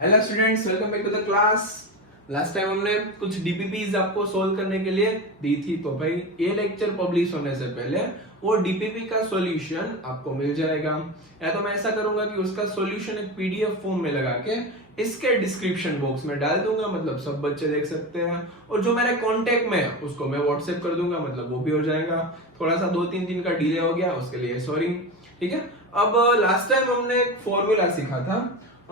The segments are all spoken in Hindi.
Hello students, welcome back to the class. Last time हमने कुछ डीपीपीज आपको सोल्व करने के लिए दी थी, तो भाई ये लेक्चर पब्लिश होने से पहले वो डीपीपी का सॉल्यूशन आपको मिल जाएगा। या तो मैं ऐसा करूंगा कि उसका सॉल्यूशन एक पीडीएफ फॉर्म में लगा के इसके डिस्क्रिप्शन बॉक्स में डाल दूंगा, मतलब सब बच्चे देख सकते हैं। और जो मेरे कांटेक्ट में है उसको मैं व्हाट्सएप कर दूंगा, मतलब वो भी हो जाएगा। थोड़ा सा 2-3 दिन का डिले हो गया, उसके लिए सॉरी। ठीक है। अब लास्ट टाइम हमने एक फॉर्मूला सीखा था,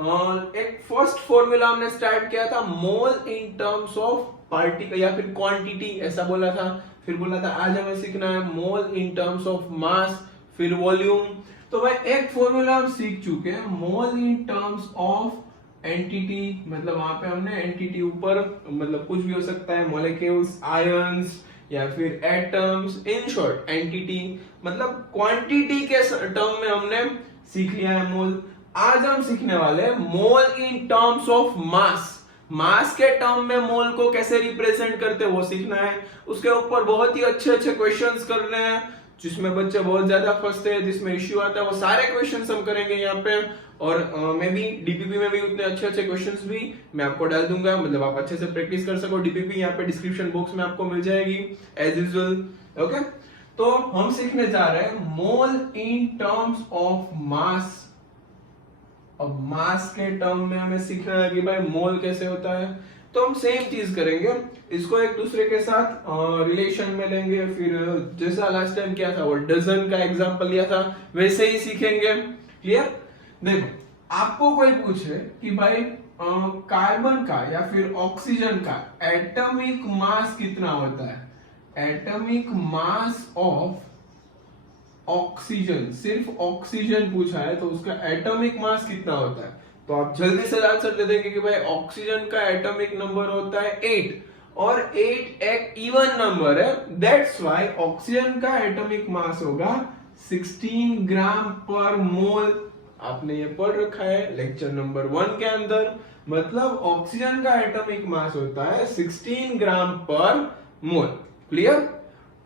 एक फर्स्ट फॉर्मूला हमने स्टार्ट किया था, मोल इन टर्म्स ऑफ पार्टिकल या फिर क्वांटिटी, ऐसा बोला था। फिर बोला था आज हमें सीखना है मोल इन टर्म्स ऑफ मास, फिर वॉल्यूम। तो भाई एक फॉर्मूला हम सीख चुके हैं, मोल इन टर्म्स ऑफ एंटिटी, मतलब वहां पे हमने एंटिटी ऊपर मतलब कुछ भी हो सकता है, मॉलिक्यूल्स, आयंस या फिर एटम्स, इन शॉर्ट एंटिटी मतलब क्वांटिटी के टर्म में हमने सीख लिया है मोल। आज हम सीखने वाले हैं मोल इन टर्म्स ऑफ मास। मास के टर्म में मोल को कैसे रिप्रेजेंट करते हैं वो सीखना है। उसके ऊपर बहुत ही अच्छे अच्छे क्वेश्चंस करने हैं, जिसमें बच्चे बहुत ज्यादा फंसते हैं, जिसमें इश्यू आता है, वो सारे क्वेश्चंस हम करेंगे यहाँ पे। और मैं भी डीपीपी में भी उतने अच्छे अच्छे क्वेश्चंस भी मैं आपको डाल दूंगा, मतलब आप अच्छे से प्रैक्टिस कर सको। डीपीपी यहाँ पे डिस्क्रिप्शन बॉक्स में आपको मिल जाएगी एज यूजुअल। ओके, तो हम सीखने जा रहे हैं मोल इन टर्म्स ऑफ मास। अब मास के टर्म में हमें सीखना है कि भाई मोल कैसे होता है, तो हम सेम चीज करेंगे, इसको एक दूसरे के साथ रिलेशन में लेंगे। फिर जैसा लास्ट टाइम किया था वो डजन का एग्जांपल लिया था, वैसे ही सीखेंगे। क्लियर? देखो, आपको कोई पूछे कि भाई कार्बन का या फिर ऑक्सीजन का एटॉमिक मास कितना होता है, एटॉमिक मास ऑफ ऑक्सीजन, सिर्फ ऑक्सीजन पूछा है तो उसका एटॉमिक मास कितना होता है, तो आप जल्दी से आंसर दे देंगे कि भाई ऑक्सीजन का एटॉमिक नंबर होता है 8, और 8 एक इवन नंबर है, दैट्स व्हाई ऑक्सीजन का एटॉमिक मास होगा 16 ग्राम पर मोल। आपने ये पढ़ रखा है लेक्चर नंबर 1 के अंदर, मतलब ऑक्सीजन का एटॉमिक मास होता है 16 ग्राम पर मोल। क्लियर?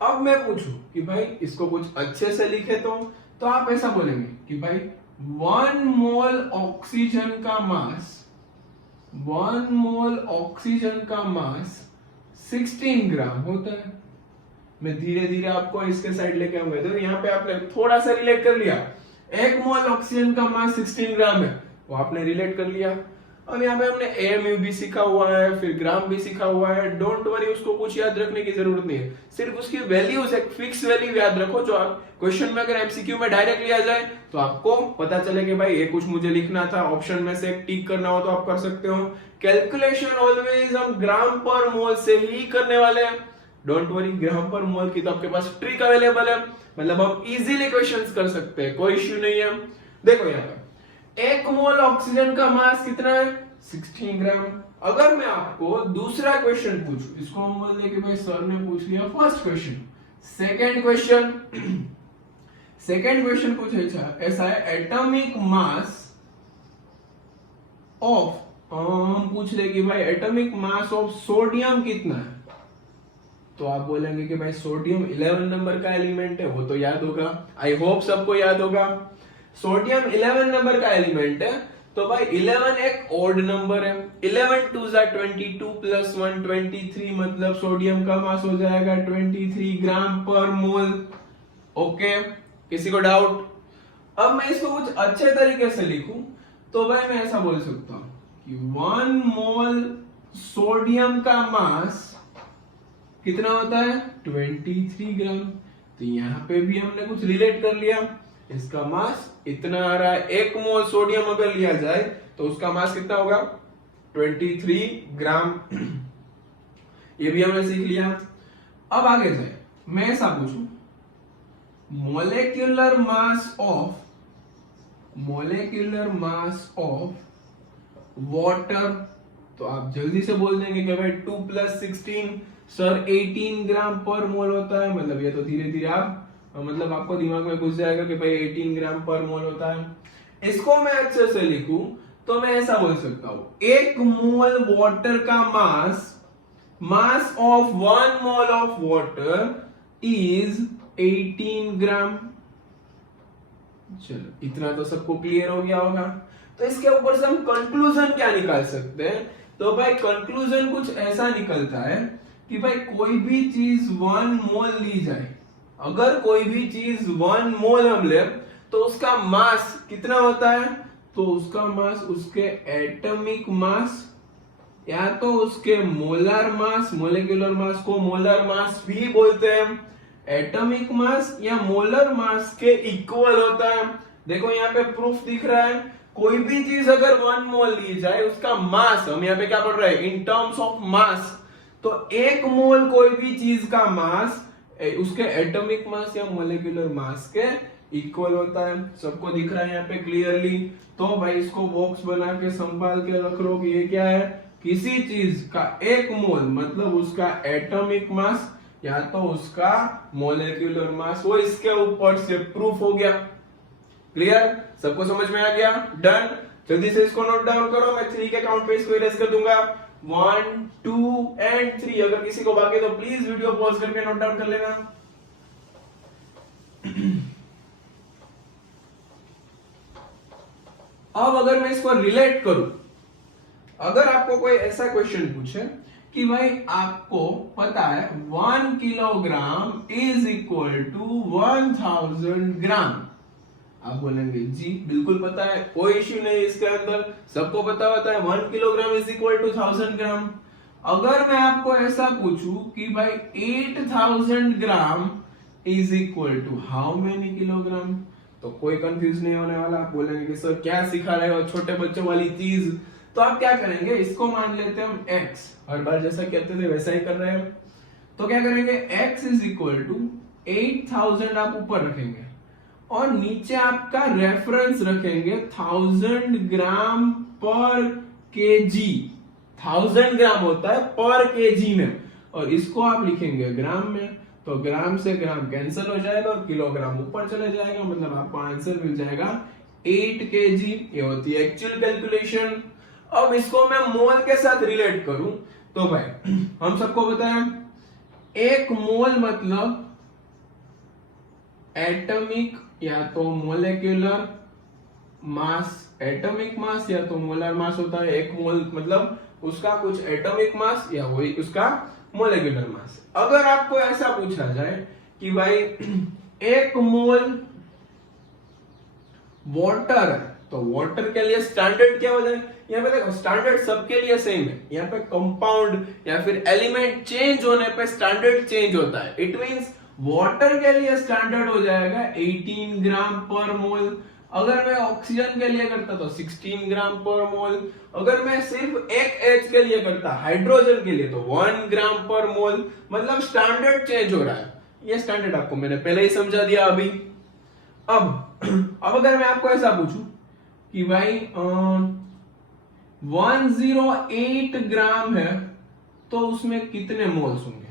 अब मैं पूछूं कि भाई इसको कुछ अच्छे से लिखे तो आप ऐसा बोलेंगे कि भाई 1 मोल ऑक्सीजन का मास, 1 मोल ऑक्सीजन का मास 16 ग्राम होता है। मैं धीरे धीरे आपको इसके साइड लेके आऊंगा। तो यहाँ पे आपने थोड़ा सा रिलेट कर लिया, 1 मोल ऑक्सीजन का मास 16 ग्राम है, वो आपने रिलेट कर लिया। अब यहाँ पे हमने एएमयू भी सीखा हुआ है, फिर ग्राम भी सीखा हुआ है। डोंट वरी, उसको कुछ याद रखने की जरूरत नहीं है, सिर्फ उसकी वैल्यूज, एक फिक्स वैल्यू याद रखो, जो आप क्वेश्चन में अगर एमसीक्यू में डायरेक्ट लिया जाए तो आपको पता चले कि भाई ये कुछ मुझे लिखना था, ऑप्शन में से एक टिक करना हो तो आप कर सकते हो। कैलकुलेशन ऑलवेज हम ग्राम पर मोल से ही करने वाले हैं। डोंट वरी, ग्राम पर मोल की तो आपके पास ट्रिक अवेलेबल है, मतलब हम इजीली क्वेश्चंस कर सकते हैं, कोई इश्यू नहीं है। देखो यहाँ पे 1 मोल ऑक्सीजन का मास कितना है, 16 ग्राम। अगर मैं आपको दूसरा क्वेश्चन पूछूं, इसको हम बोल दें कि भाई सर ने पूछ लिया first question, second question, second question कुछ ऐसा है, एटॉमिक मास ऑफ, हम पूछ ले कि भाई एटॉमिक मास ऑफ सोडियम कितना है, तो आप बोलेंगे कि भाई सोडियम 11 नंबर का एलिमेंट है, वो तो याद होगा, आई होप सबको याद होगा। सोडियम 11 नंबर का एलिमेंट है, तो भाई 11 एक ऑड नंबर है, 11 2 जा 22 प्लस 1 23, मतलब सोडियम का मास हो जाएगा 23 ग्राम पर मोल। ओके, किसी को डाउट? अब मैं इसको कुछ अच्छे तरीके से लिखूं तो भाई मैं ऐसा बोल सकता हूं कि 1 मोल सोडियम का मास कितना होता है, 23 ग्राम। तो यहां पे भी हमने कुछ रिलेट कर लिया, इसका मास इतना आ रहा है। 1 मोल सोडियम अगर लिया जाए तो उसका मास कितना होगा, 23 ग्राम। ये भी हमने सीख लिया। अब आगे जाए, मैं ऐसा पूछूं, molecular mass of, molecular mass of water, तो आप जल्दी से बोल देंगे कि भाई 2 + 16 सर 18 ग्राम पर मोल होता है, मतलब ये तो धीरे धीरे आप मतलब आपको दिमाग में घुस जाएगा कि भाई 18 ग्राम पर मोल होता है। इसको मैं अच्छे से लिखूं तो मैं ऐसा बोल सकता हूं, 1 मोल वाटर का mass, mass of 1 mole of water is 18 gram. चलो, इतना तो सबको क्लियर हो गया होगा। तो तो इसके ऊपर से हम कंक्लूजन क्या निकाल सकते हैं? तो भाई कंक्लूजन कुछ ऐसा निकलता है कि भाई कोई भी चीज 1 मोल ली जाए, अगर कोई भी चीज 1 मोल हम ले तो उसका मास कितना होता है? तो उसका मास उसके एटॉमिक मास या तो उसके मोलर मास, मोलिकुलर मास को मोलर मास भी बोलते हैं, एटॉमिक मास या मोलर मास के इक्वल होता है। देखो यहाँ पे प्रूफ दिख रहा है, कोई भी चीज अगर 1 मोल ली जाए उसका मास, हम यहाँ पे क्या पढ़ रहे हैं? इन टर्म्स ऑफ मास। तो 1 मोल कोई भी चीज का मास उसके एटॉमिक मास या मोलिकुलर मास के इक्वल होता है। सबको दिख रहा है यहाँ पे क्लियरली? तो भाई इसको बॉक्स बना के संभाल के रख लो कि ये क्या है? किसी चीज का 1 मोल मतलब उसका एटॉमिक मास या तो उसका मोलिकुलर मास, वो इसके ऊपर से प्रूफ हो गया। क्लियर? सबको समझ में आ गया? डन। जल्दी से इसको नोट डाउन करो, मैं 3 के काउंट पे इसको इरेज कर दूंगा। 1 2 एंड 3। अगर किसी को बाकी तो प्लीज वीडियो पॉज करके नोट डाउन कर लेना। अब अगर मैं इसको रिलेट करूं, अगर आपको कोई ऐसा क्वेश्चन पूछे कि भाई आपको पता है 1 किलोग्राम इज इक्वल टू 1000 ग्राम, आप बोलेंगे जी बिल्कुल पता है, कोई इश्यू नहीं इसके अंदर, सबको पता होता है 1 kilogram is equal to 1000 gram. अगर मैं आपको ऐसा पूछूं कि भाई 8000 gram is equal to how many kilogram, तो कोई कंफ्यूज नहीं होने वाला। आप बोलेंगे कि सर क्या सिखा रहे हो, छोटे बच्चों वाली चीज। तो आप क्या करेंगे, इसको मान लेते हैं हम x, हर बार जैसा कहते थे वैसा ही कर रहे हैं। तो क्या करेंगे, x इज इक्वल टू 8000 आप ऊपर रखेंगे और नीचे आपका रेफरेंस रखेंगे 1000 ग्राम पर केजी। 1000 ग्राम होता है पर केजी में, और इसको आप लिखेंगे ग्राम में। तो ग्राम से ग्राम कैंसिल हो जाएगा और किलोग्राम ऊपर चले जाएगा, मतलब आपको आंसर मिल जाएगा 8 केजी। ये होती है एक्चुअल कैलकुलेशन। अब इसको मैं मोल के साथ रिलेट करूं तो भाई हम सबको पता है 1 मोल मतलब एटॉमिक या तो मोलिकुलर मास, एटॉमिक मास या तो मोलर मास होता है। 1 मोल मतलब उसका कुछ एटॉमिक मास या वही उसका मोलिकुलर मास। अगर आपको ऐसा पूछा जाए कि भाई 1 मोल वाटर, तो वाटर के लिए स्टैंडर्ड क्या हो जाए? यहाँ पे देखो स्टैंडर्ड सबके लिए सेम है। यहाँ पे कंपाउंड या फिर एलिमेंट चेंज होने पे स्टैंडर्ड चेंज होता है। इट मींस वाटर के लिए स्टैंडर्ड हो जाएगा 18 ग्राम पर मोल। अगर मैं ऑक्सीजन के लिए करता तो 16 ग्राम पर मोल। अगर मैं सिर्फ एक H के लिए करता, हाइड्रोजन के लिए, तो 1 ग्राम पर मोल। मतलब स्टैंडर्ड चेंज हो रहा है। ये स्टैंडर्ड आपको मैंने पहले ही समझा दिया अभी। अब अगर मैं आपको ऐसा पूछूं कि भाई 108 ग्राम है तो उसमें कितने मोल्स होंगे?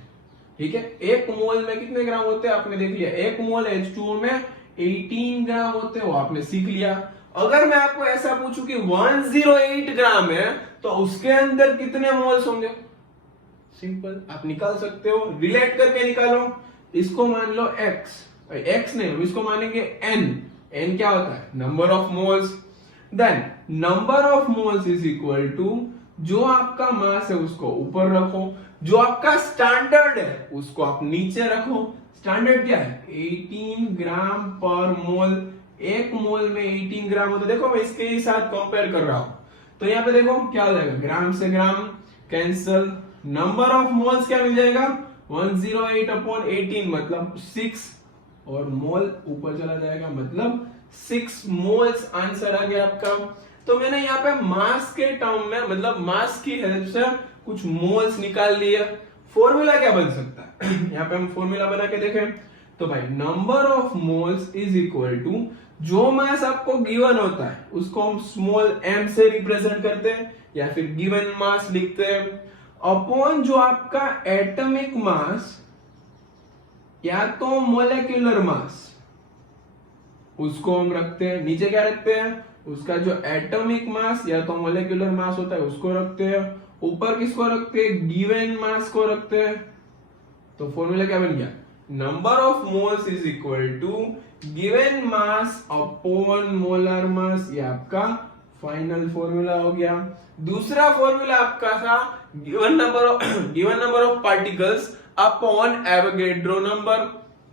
ठीक है, 1 मोल में कितने ग्राम होते हैं आपने देख लिया। 1 मोल H2O में 18 ग्राम होते हैं, वो आपने सीख लिया। अगर मैं आपको ऐसा पूछूं कि 108 ग्राम है तो उसके अंदर कितने मोल्स होंगे? सिंपल, आप निकाल सकते हो, रिलेट करके निकालो। इसको मान लो x नहीं, हम इसको मानेंगे n क्या होता है? Number of moles. Then number of moles is equal to जो आपका मास है उसको ऊपर रखो, जो आपका स्टैंडर्ड है उसको आप नीचे रखो। स्टैंडर्ड क्या है? 18 ग्राम पर मोल। 1 मोल में 18 ग्राम होता है। देखो मैं इसके ही साथ कंपेयर कर रहा हूं, तो यहाँ पे देखो क्या हो जाएगा, ग्राम से ग्राम कैंसल, नंबर ऑफ मोल्स क्या मिल जाएगा? 108 अपॉन 18 मतलब 6, और मोल ऊपर चला जाएगा मतलब 6 मोल्स आंसर आ गया आपका। तो मैंने यहाँ पे मास के टर्म में, मतलब मास की हेल्प से कुछ मोल्स निकाल लिए। फॉर्मूला क्या बन सकता है? यहाँ पे हम फॉर्मूला बना के देखें तो भाई number of moles is equal to जो मास आपको गिवन होता है उसको हम स्मॉल m से रिप्रेजेंट करते हैं या फिर गिवन मास लिखते हैं, अपॉन जो आपका एटॉमिक मास या तो मोलिकुलर मास उसको हम रखते हैं, नीचे क्या रखते हैं? उसका जो एटॉमिक मास या तो मोलिकुलर मास होता है उसको रखते हैं, ऊपर किसको रखते हैं? गिवन मास को रखते हैं। तो फॉर्मूला क्या बन गया? Number of moles is equal to given mass upon molar mass, ये आपका फाइनल फॉर्मूला हो गया। दूसरा फॉर्मूला आपका था given number of particles upon Avogadro number.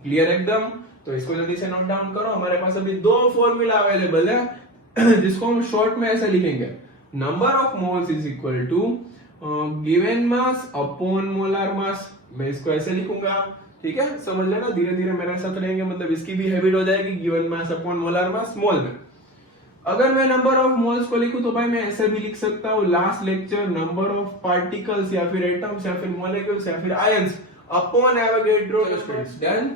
Clear एकदम? तो इसको जल्दी से नोट डाउन करो। हमारे पास अभी दो फॉर्मूला अवेलेबल है जिसको हम शॉर्ट में ऐसे लिखेंगे, number of moles is equal to given mass upon molar mass. मैं इसको ऐसे लिखूंगा, ठीक है? समझ लेना, धीरे धीरे मेरे साथ रहेंगे, मतलब इसकी भी हैबिट हो जाएगी, given mass upon molar mass mole में। अगर मैं नंबर ऑफ मोल्स को लिखूं तो भाई मैं ऐसे भी लिख सकता हूं, last lecture number of particles या फिर एटम्स या फिर मॉलिक्यूल्स या फिर आयंस अपॉन एवोगैड्रो। डन।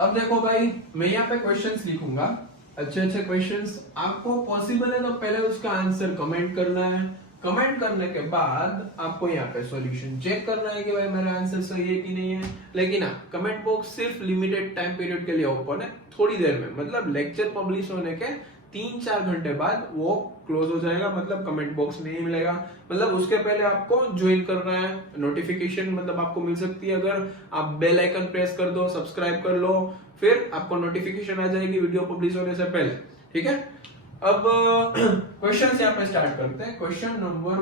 अब देखो भाई, मैं यहाँ पे क्वेश्चंस लिखूंगा, अच्छे अच्छे क्वेश्चंस। आपको पॉसिबल है तो पहले उसका आंसर कमेंट करना है। कमेंट करने के बाद आपको यहाँ पे सॉल्यूशन चेक करना है कि भाई मेरा आंसर सही है कि नहीं है। लेकिन हाँ, कमेंट बॉक्स सिर्फ लिमिटेड टाइम पीरियड के लिए ओपन है, थोड़ी देर में, मतलब लेक्चर पब्लिश होने के 3-4 घंटे बाद वो क्लोज हो जाएगा, मतलब कमेंट बॉक्स नहीं मिलेगा। मतलब उसके पहले आपको ज्वाइन करना है, नोटिफिकेशन मतलब आपको मिल सकती है अगर आप बेल आइकन प्रेस कर दो, सब्सक्राइब कर लो, फिर आपको नोटिफिकेशन आ जाएगी वीडियो पब्लिश होने से पहले, ठीक है? अब क्वेश्चंस यहाँ पे स्टार्ट करते हैं। क्वेश्चन नंबर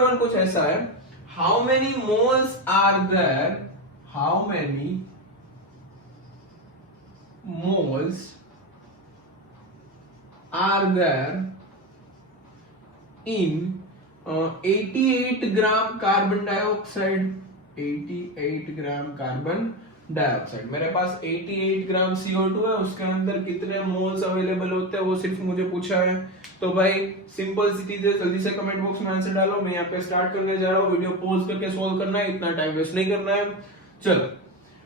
1 कुछ ऐसा है, how many moles are there, how many moles are there in 88 gram carbon dioxide. 88 gram carbon dioxide, मेरे पास 88 ग्राम CO2 है, उसके अंदर कितने मोल्स अवेलेबल होते हैं वो सिर्फ मुझे पूछा है। तो भाई सिंपल सी चीज है, जल्दी से कमेंट बॉक्स में आंसर डालो। मैं यहाँ पे स्टार्ट करने जा रहा हूँ, वीडियो पॉज करके सॉल्व करना है, इतना टाइम वेस्ट नहीं करना है। चलो,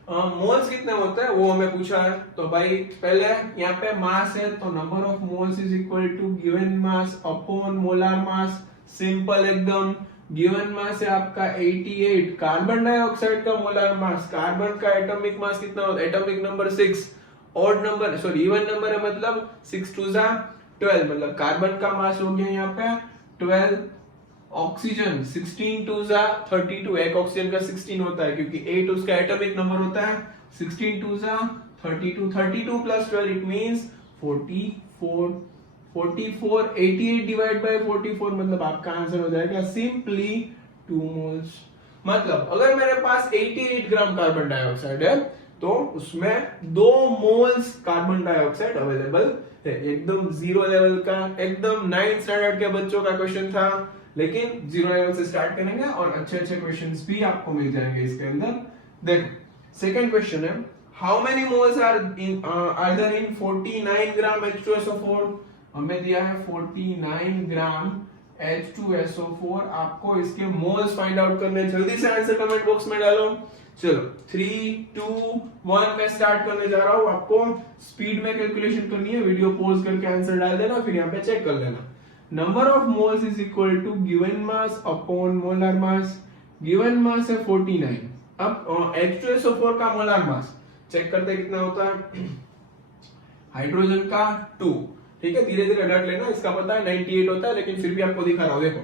मोल्स कितने होते हैं वो हमें पूछा है। तो भाई पहले यहाँ पे मास है, तो number of moles is equal to given mass upon molar mass. Simple एकदम। गिवन मास है आपका 88, कार्बन डाइऑक्साइड का मोलर मास, कार्बन का एटॉमिक मास कितना होता है, atomic number 6, odd number sorry even number है, मतलब 6 2 12, मतलब कार्बन का मास हो गया यहाँ पे 12। ऑक्सीजन 16 2 32, एक ऑक्सीजन का 16 होता है क्योंकि 8 उसका एटॉमिक नंबर होता है। 16 2 32, 32 plus 12 it means 44। 88 divide by 44, मतलब आपका आंसर हो जाएगा सिंपली 2 मोल्स। मतलब अगर मेरे पास 88 ग्राम कार्बन डाइऑक्साइड है तो उसमें 2 मोल्स कार्बन डाइऑक्साइड अवेलेबल है। एकदम जीरो लेवल का, एकदम 9th स्टैंडर्ड के बच्चों का क्वेश्चन था, लेकिन जीरो लेवल से स्टार्ट करेंगे और अच्छे अच्छे क्वेश्चंस भी आपको मिल जाएंगे इसके अंदर। देखो सेकंड क्वेश्चन है, how many moles are there in 49 gram H2SO4। हमें दिया है 49 ग्राम H2SO4। आपको इसके मोल्स फाइंड आउट करने, जल्दी से आंसर कमेंट बॉक्स में डालो। चलो 3 2 1 में स्टार्ट करने जा रहा हूं। आपको स्पीड में कैलकुलेशन करनी है, वीडियो पॉज करके आंसर डाल देना, फिर यहाँ पे चेक कर लेना। Number of moles is equal to given mass upon molar mass. Given mass है 49, अब H2SO4 का मोलर मास चेक करते कितना होता है। हाइड्रोजन का 2, ठीक है, धीरे धीरे रट लेना, इसका पता है 98 होता है, लेकिन फिर भी आपको दिखा रहा हूं। देखो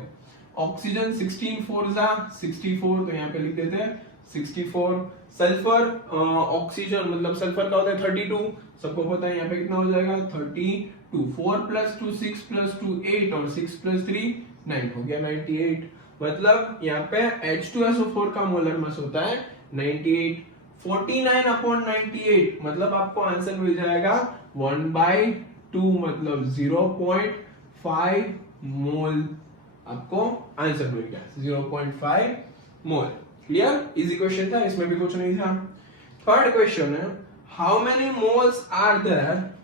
ऑक्सीजन 16 4 64, तो यहाँ पे लिख देते हैं 64। सल्फर ऑक्सीजन मतलब सल्फर का होता है 32, सबको पता है यहाँ पे कितना हो जाएगा 32। 4 + 2 6 + 2 8 और 6 + 3 9, हो गया 98। मतलब यहाँ पे H2SO4 का मोलर मास होता है 98। 49/98, मतलब आपको आंसर मिल जाएगा 1/2, मतलब 0.5 मोल आपको आंसर मिल गया, 0.5 मोल। क्लियर? इजी क्वेश्चन था, इसमें भी कुछ नहीं था। थर्ड क्वेश्चन है, how many moles are there,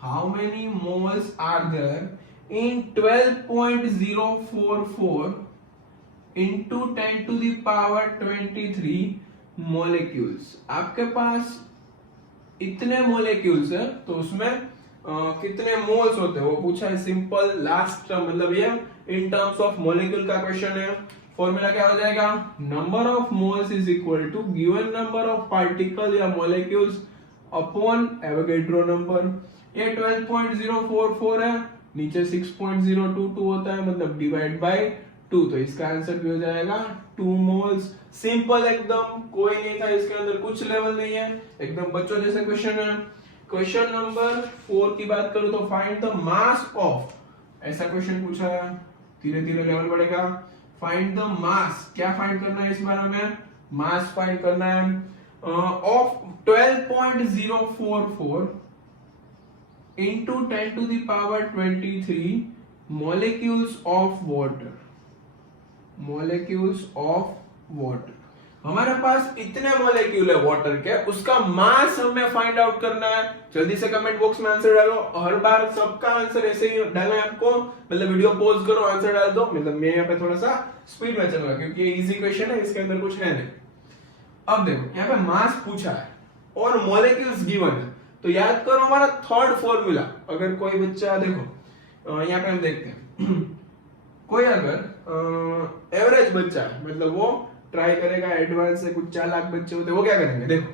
how many moles are there in 12.044 into 10⁻23 molecules. आपके पास इतने मॉलिक्यूल्स है तो उसमें कितने मोल्स होते हैं वो पूछा है। सिंपल लास्ट टर्म, मतलब ये इन टर्म्स ऑफ मॉलिक्यूल का क्वेश्चन है। फॉर्मूला क्या हो जाएगा, number of moles is equal to given number of particle या मॉलिक्यूल्स अपॉन एवोगैड्रो नंबर। ये 12.044 है, नीचे 6.022 होता है, मतलब डिवाइड बाय 2, तो इसका आंसर भी हो जाएगा 2 मोल्स। सिंपल एकदम, कोई नहीं था इसके अंदर, कुछ लेवल नहीं है, एकदम बच्चों जैसे क्वेश्चन है। क्वेश्चन नंबर 4 की बात करूं तो फाइंड द मास ऑफ, ऐसा क्वेश्चन पूछा है, धीरे धीरे लेवल बढ़ेगा। फाइंड द मास, क्या फाइंड करना है इस बार हमें? मास फाइंड करना है of 12.044 into 10 to the power 23 molecules of water, molecules of water। हमारे पास इतने मॉलिक्यूल है वाटर के, उसका मास हमें फाइंड आउट करना है। जल्दी से कमेंट बॉक्स में आंसर डालो। हर बार सबका आंसर ऐसे ही डालना है आपको, मतलब वीडियो पॉज करो, आंसर डाल दो। मतलब मैं यहाँ पे थोड़ा सा स्पीड में चलूंगा क्योंकि ये इजी क्वेश्चन है, इसके अंदर कुछ है नहीं। अब देखो यहाँ पे मास पूछा है और मॉलिक्यूल्स गिवन है, तो याद करो हमारा थर्ड फॉर्मूला। अगर कोई बच्चा देखो यहाँ पे हम देखते हैं कोई अगर एवरेज बच्चा है, मतलब वो ट्राई करेगा एडवांस से, कुछ 4 लाख बच्चे होते हैं, वो क्या करेंगे? देखो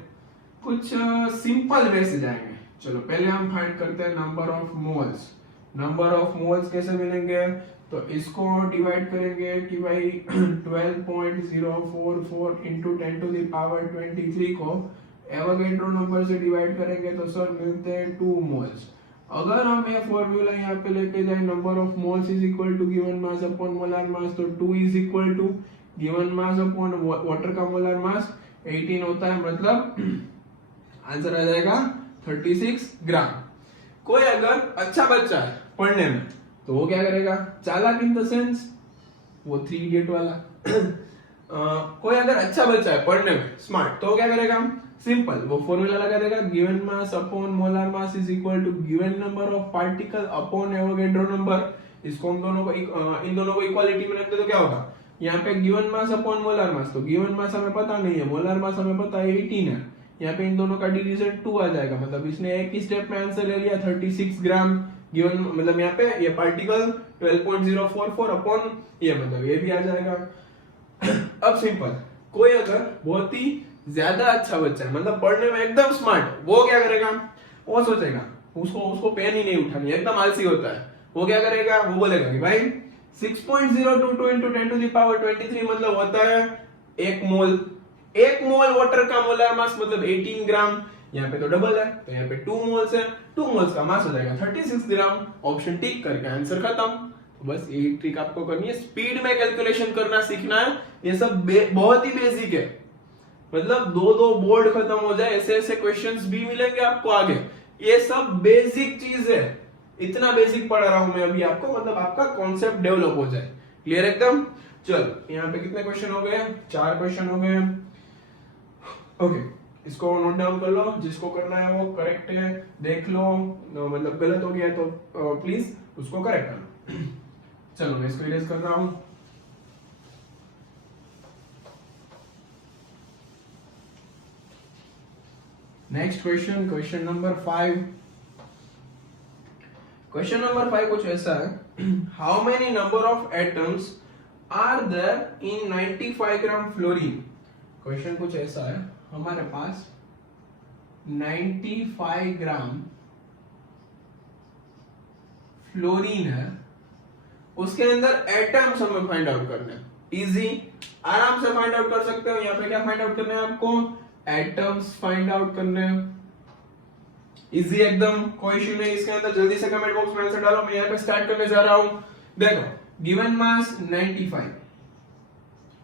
कुछ सिंपल वे से जाएंगे। चलो पहले हम फाइंड करते हैं number of moles. Number of moles कैसे मिलेंगे? तो इसको डिवाइड करेंगे कि भाई 12.044 into 10 to the power 23 को एवोगैड्रो नंबर से डिवाइड करेंगे तो सर मिलते हैं 2 मोल्स। अगर हम ये फॉर्मूला यहाँ पे लेके जाए, number of moles is equal to given mass upon molar mass, तो 2 is equal to given mass upon water का मोलार मास 18 होता है, मतलब आंसर आ जाएगा 36 ग्राम। कोई अगर अच्छा बच्चा है पढ़ने में तो वो क्या करेगा? चालाक इन द सेंस वो 3 इडियट वाला कोई अगर अच्छा बच्चा है पढ़ने में, स्मार्ट, तो वो क्या करेगा? सिंपल वो फॉर्मूला लगा देगा, given mass upon molar mass is equal to given number of particle upon Avogadro number. इसको हम दोनों को इन दोनों को इक्वालिटी में रख दे तो क्या होगा? यहाँ पे given mass upon molar mass, तो गिवन मास हमें पता नहीं है, मोलार मास हमें पता है 18 है। यहाँ पे इन दोनों का डिवीजन 2 आ जाएगा, मतलब इसने एक ही स्टेप में आंसर ले लिया 36 ग्राम गिवन, मतलब यहाँ पे ये पार्टिकल 12.044 अपॉन ये, मतलब ये भी आ जाएगा। अब सिंपल, कोई अगर बहुत ही ज्यादा अच्छा बच्चा है, मतलब पढ़ने में एकदम स्मार्ट, वो क्या करेगा? वो सोचेगा उसको पेन ही नहीं उठानी, एकदम आलसी होता है, वो क्या करेगा? वो बोलेगा कि भाई 6.022 into 10 to the power 23 मतलब होता है 1 मोल। 1 मोल वाटर का मोलार मास मतलब 18 ग्राम। यहाँ पे तो डबल है, तो यहाँ पे 2 मोल्स है, 2 मोल्स का मास हो जाएगा 36 ग्राम। ऑप्शन टिक करके आंसर खत्म। तो बस ये ट्रिक आपको करनी है, स्पीड में कैलकुलेशन करना सीखना है। ये सब बहुत ही बेसिक है, मतलब 2 बोर्ड खत्म हो जाए ऐसे ऐसे क्वेश्चंस भी मिलेंगे आपको आगे। ये सब बेसिक चीज है, इतना बेसिक पढ़ा रहा हूं मैं अभी आपको, मतलब आपका कॉन्सेप्ट डेवलप हो जाए। क्लियर एकदम? चलो यहाँ पे कितने क्वेश्चन हो गए? 4 क्वेश्चन हो गए। ओके, इसको नोट डाउन कर लो, जिसको करना है वो करेक्ट है देख लो, मतलब गलत हो गया तो प्लीज उसको करेक्ट कर लो। चलो मैं इसको इरेज कर रहा हूं। Next question, question number 5। Question number 5 कुछ ऐसा है, how many number of atoms are there in 95 gram fluorine. Question कुछ ऐसा है, हमारे पास 95 ग्राम फ्लोरीन है, उसके अंदर एटम्स हमें फाइंड आउट करना है। इजी, आराम से फाइंड आउट कर सकते हो। यहाँ पे क्या फाइंड आउट करना है आपको? एटम्स फाइंड आउट करने हैं। इजी एकदम, कोई इश्यू नहीं इसके अंदर। जल्दी से कमेंट बॉक्स में आंसर डालो, मैं यहाँ पे स्टार्ट करने जा रहा हूं। देखो गिवन मास 95।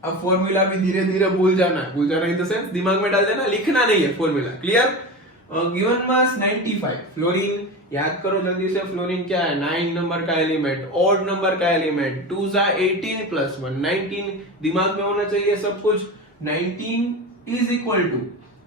अब फॉर्मूला भी धीरे धीरे भूल जाना इन द सेंस दिमाग में डाल देना, लिखना नहीं है formula. Clear? Given mass 95 fluorine, याद करो जल्दी से, फ्लोरीन क्या है? 9 नंबर का एलिमेंट, ऑड नंबर का एलिमेंट, 2 जा 18 प्लस 1 19, दिमाग में होना चाहिए सब कुछ। 19 is equal to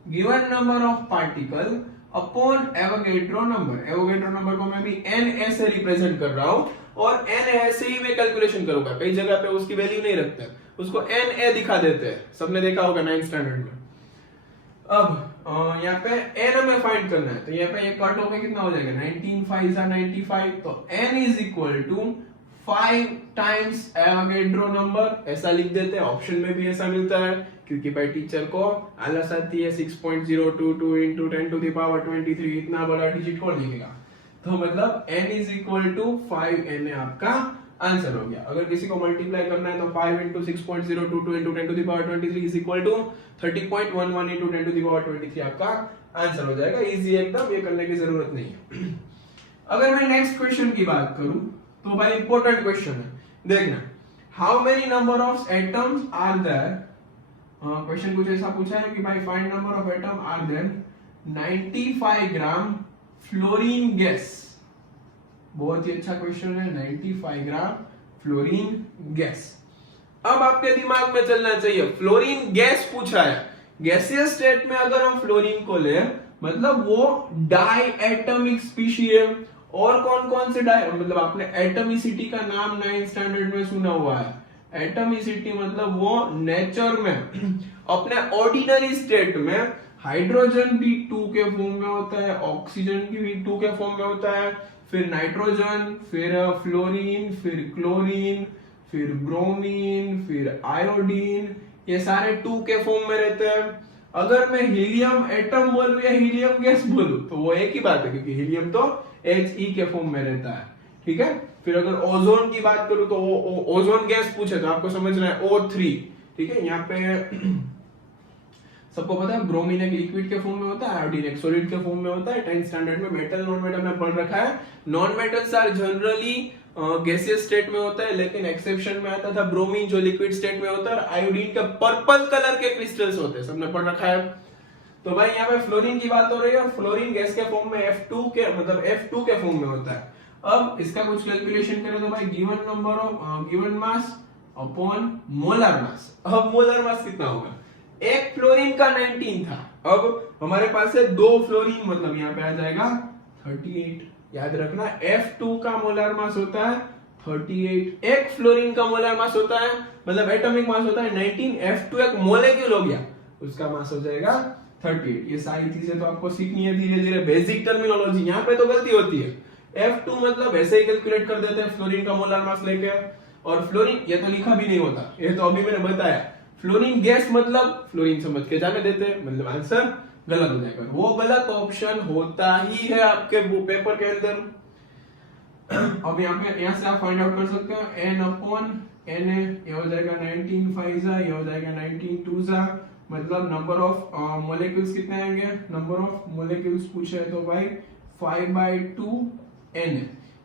given number of particle upon Avogadro number. Avogadro number को मैं भी एन ए से रिप्रेजेंट कर रहा हूं, और एन ए से ही मैं कैलकुलेशन करूंगा। कई जगह पे उसकी वैल्यू नहीं रखते, उसको एन ए दिखा देते हैं, सबने देखा होगा 9th स्टैंडर्ड में। अब यहाँ पे एन हमें फाइंड करना है, तो यहाँ पे ये कट होकर कितना हो जाएगा? 19 5 95, तो n is equal to 5 times Avogadro number, ऐसा लिख देते हैं। ऑप्शन में भी ऐसा मिलता है, क्योंकि भाई टीचर को आलस आती है 6.022 into 10 to the power 23, इतना बड़ा डिजिट कौन लिखेगा? तो मतलब n is equal to 5n आपका आंसर हो गया। अगर किसी को मल्टीप्लाई करना है तो 5 into 6.022 into 10 to the power 23 is equal to 30.11 into 10 to the power 23 आपका आंसर हो जाएगा, इजी एकदम, ये करने की जरूरत नहीं है। अगर मैं नेक्स्ट क्वेश्चन की बात करूं तो भाई इंपॉर्टेंट क्वेश्चन है, देखना, how many number of atoms are there, question कुछ ऐसा पूछा है कि भाई find number of atom are there 95 gram fluorine gas, बहुत ही अच्छा क्वेश्चन है, 95 ग्राम फ्लोरीन गैस। अब आपके दिमाग में चलना चाहिए फ्लोरीन गैस पूछा है, गैसियस स्टेट में अगर हम फ्लोरीन को ले मतलब वो डाई एटमिक स्पीशीज है, और कौन कौन से डाई, मतलब आपने एटमिसिटी का नाम 9th स्टैंडर्ड में सुना हुआ है, एटमिसिटी मतलब वो नेचर में अपने ऑर्डिनरी स्टेट में हाइड्रोजन भी 2 के फॉर्म में होता है, ऑक्सीजन की भी 2 के फॉर्म में होता है, फिर नाइट्रोजन, फिर फ्लोरीन, फिर क्लोरीन, फिर ब्रोमीन, फिर आयोडीन, ये सारे 2 के फॉर्म में रहते हैं। अगर मैं हीलियम एटम बोलूं या हीलियम गैस बोलूं तो वो एक ही बात है, क्योंकि हीलियम तो He के फॉर्म में रहता है, ठीक है। फिर अगर ओजोन की बात करूं तो ओजोन गैस पूछे तो आपको समझना है O3, ठीक है। यहाँ पे सबको पता है ब्रोमीन एक लिक्विड के फॉर्म में होता है, आयोडीन एक सॉलिड के फॉर्म में होता है। 10th स्टैंडर्ड में मेटल नॉन मेटल में पढ़ रखा है। Non metals are generally gaseous state में होता है, लेकिन एक्सेप्शन में आता था ब्रोमीन जो लिक्विड स्टेट में होता है, और आयोडीन के पर्पल कलर के क्रिस्टल्स होते हैं, सबने पढ़ रखा है। तो भाई यहाँ पे फ्लोरीन की बात हो रही है, और फ्लोरीन गैस के फॉर्म में F2 के मतलब F2 के फॉर्म में होता है। अब इसका कुछ कैलकुलेशन करें तो भाई given number of given mass upon molar मास। अब मोलर मास कितना होगा, एक फ्लोरीन का 19 था, अब हमारे पास है 2 फ्लोरीन, मतलब यहाँ पे आ जाएगा 38। याद रखना F2 का मोलर मास होता है 38, एक फ्लोरीन का मोलर मास होता है मतलब एटॉमिक मास होता है 19, F2 एक मॉलिक्यूल हो गया, उसका मास हो जाएगा 38। ये सारी चीजें तो आपको सीखनी है धीरे धीरे, बेसिक टर्मिनोलॉजी, यहाँ पे तो गलती होती है। F2 मतलब ऐसे ही कैलकुलेट कर देते हैं फ्लोरीन का मोलर मास लेके, और फ्लोरीन ये तो लिखा भी नहीं होता, ये तो अभी मैंने बताया। फ्लोरीन गैस मतलब फ्लोरीन समझ के जाने देते हैं, मतलब आंसर गलत हो जाएगा, वो गलत ऑप्शन होता ही है आपके पेपर के अंदर। अब यहाँ से आप फाइंड आउट कर सकते हो n अपॉन Na, ये हो जाएगा 19 5 ये हो जाएगा 19 2 मतलब नंबर ऑफ मॉलिक्यूल्स कितने आएंगे, नंबर ऑफ मॉलिक्यूल्स पूछे तो भाई 5/2 n,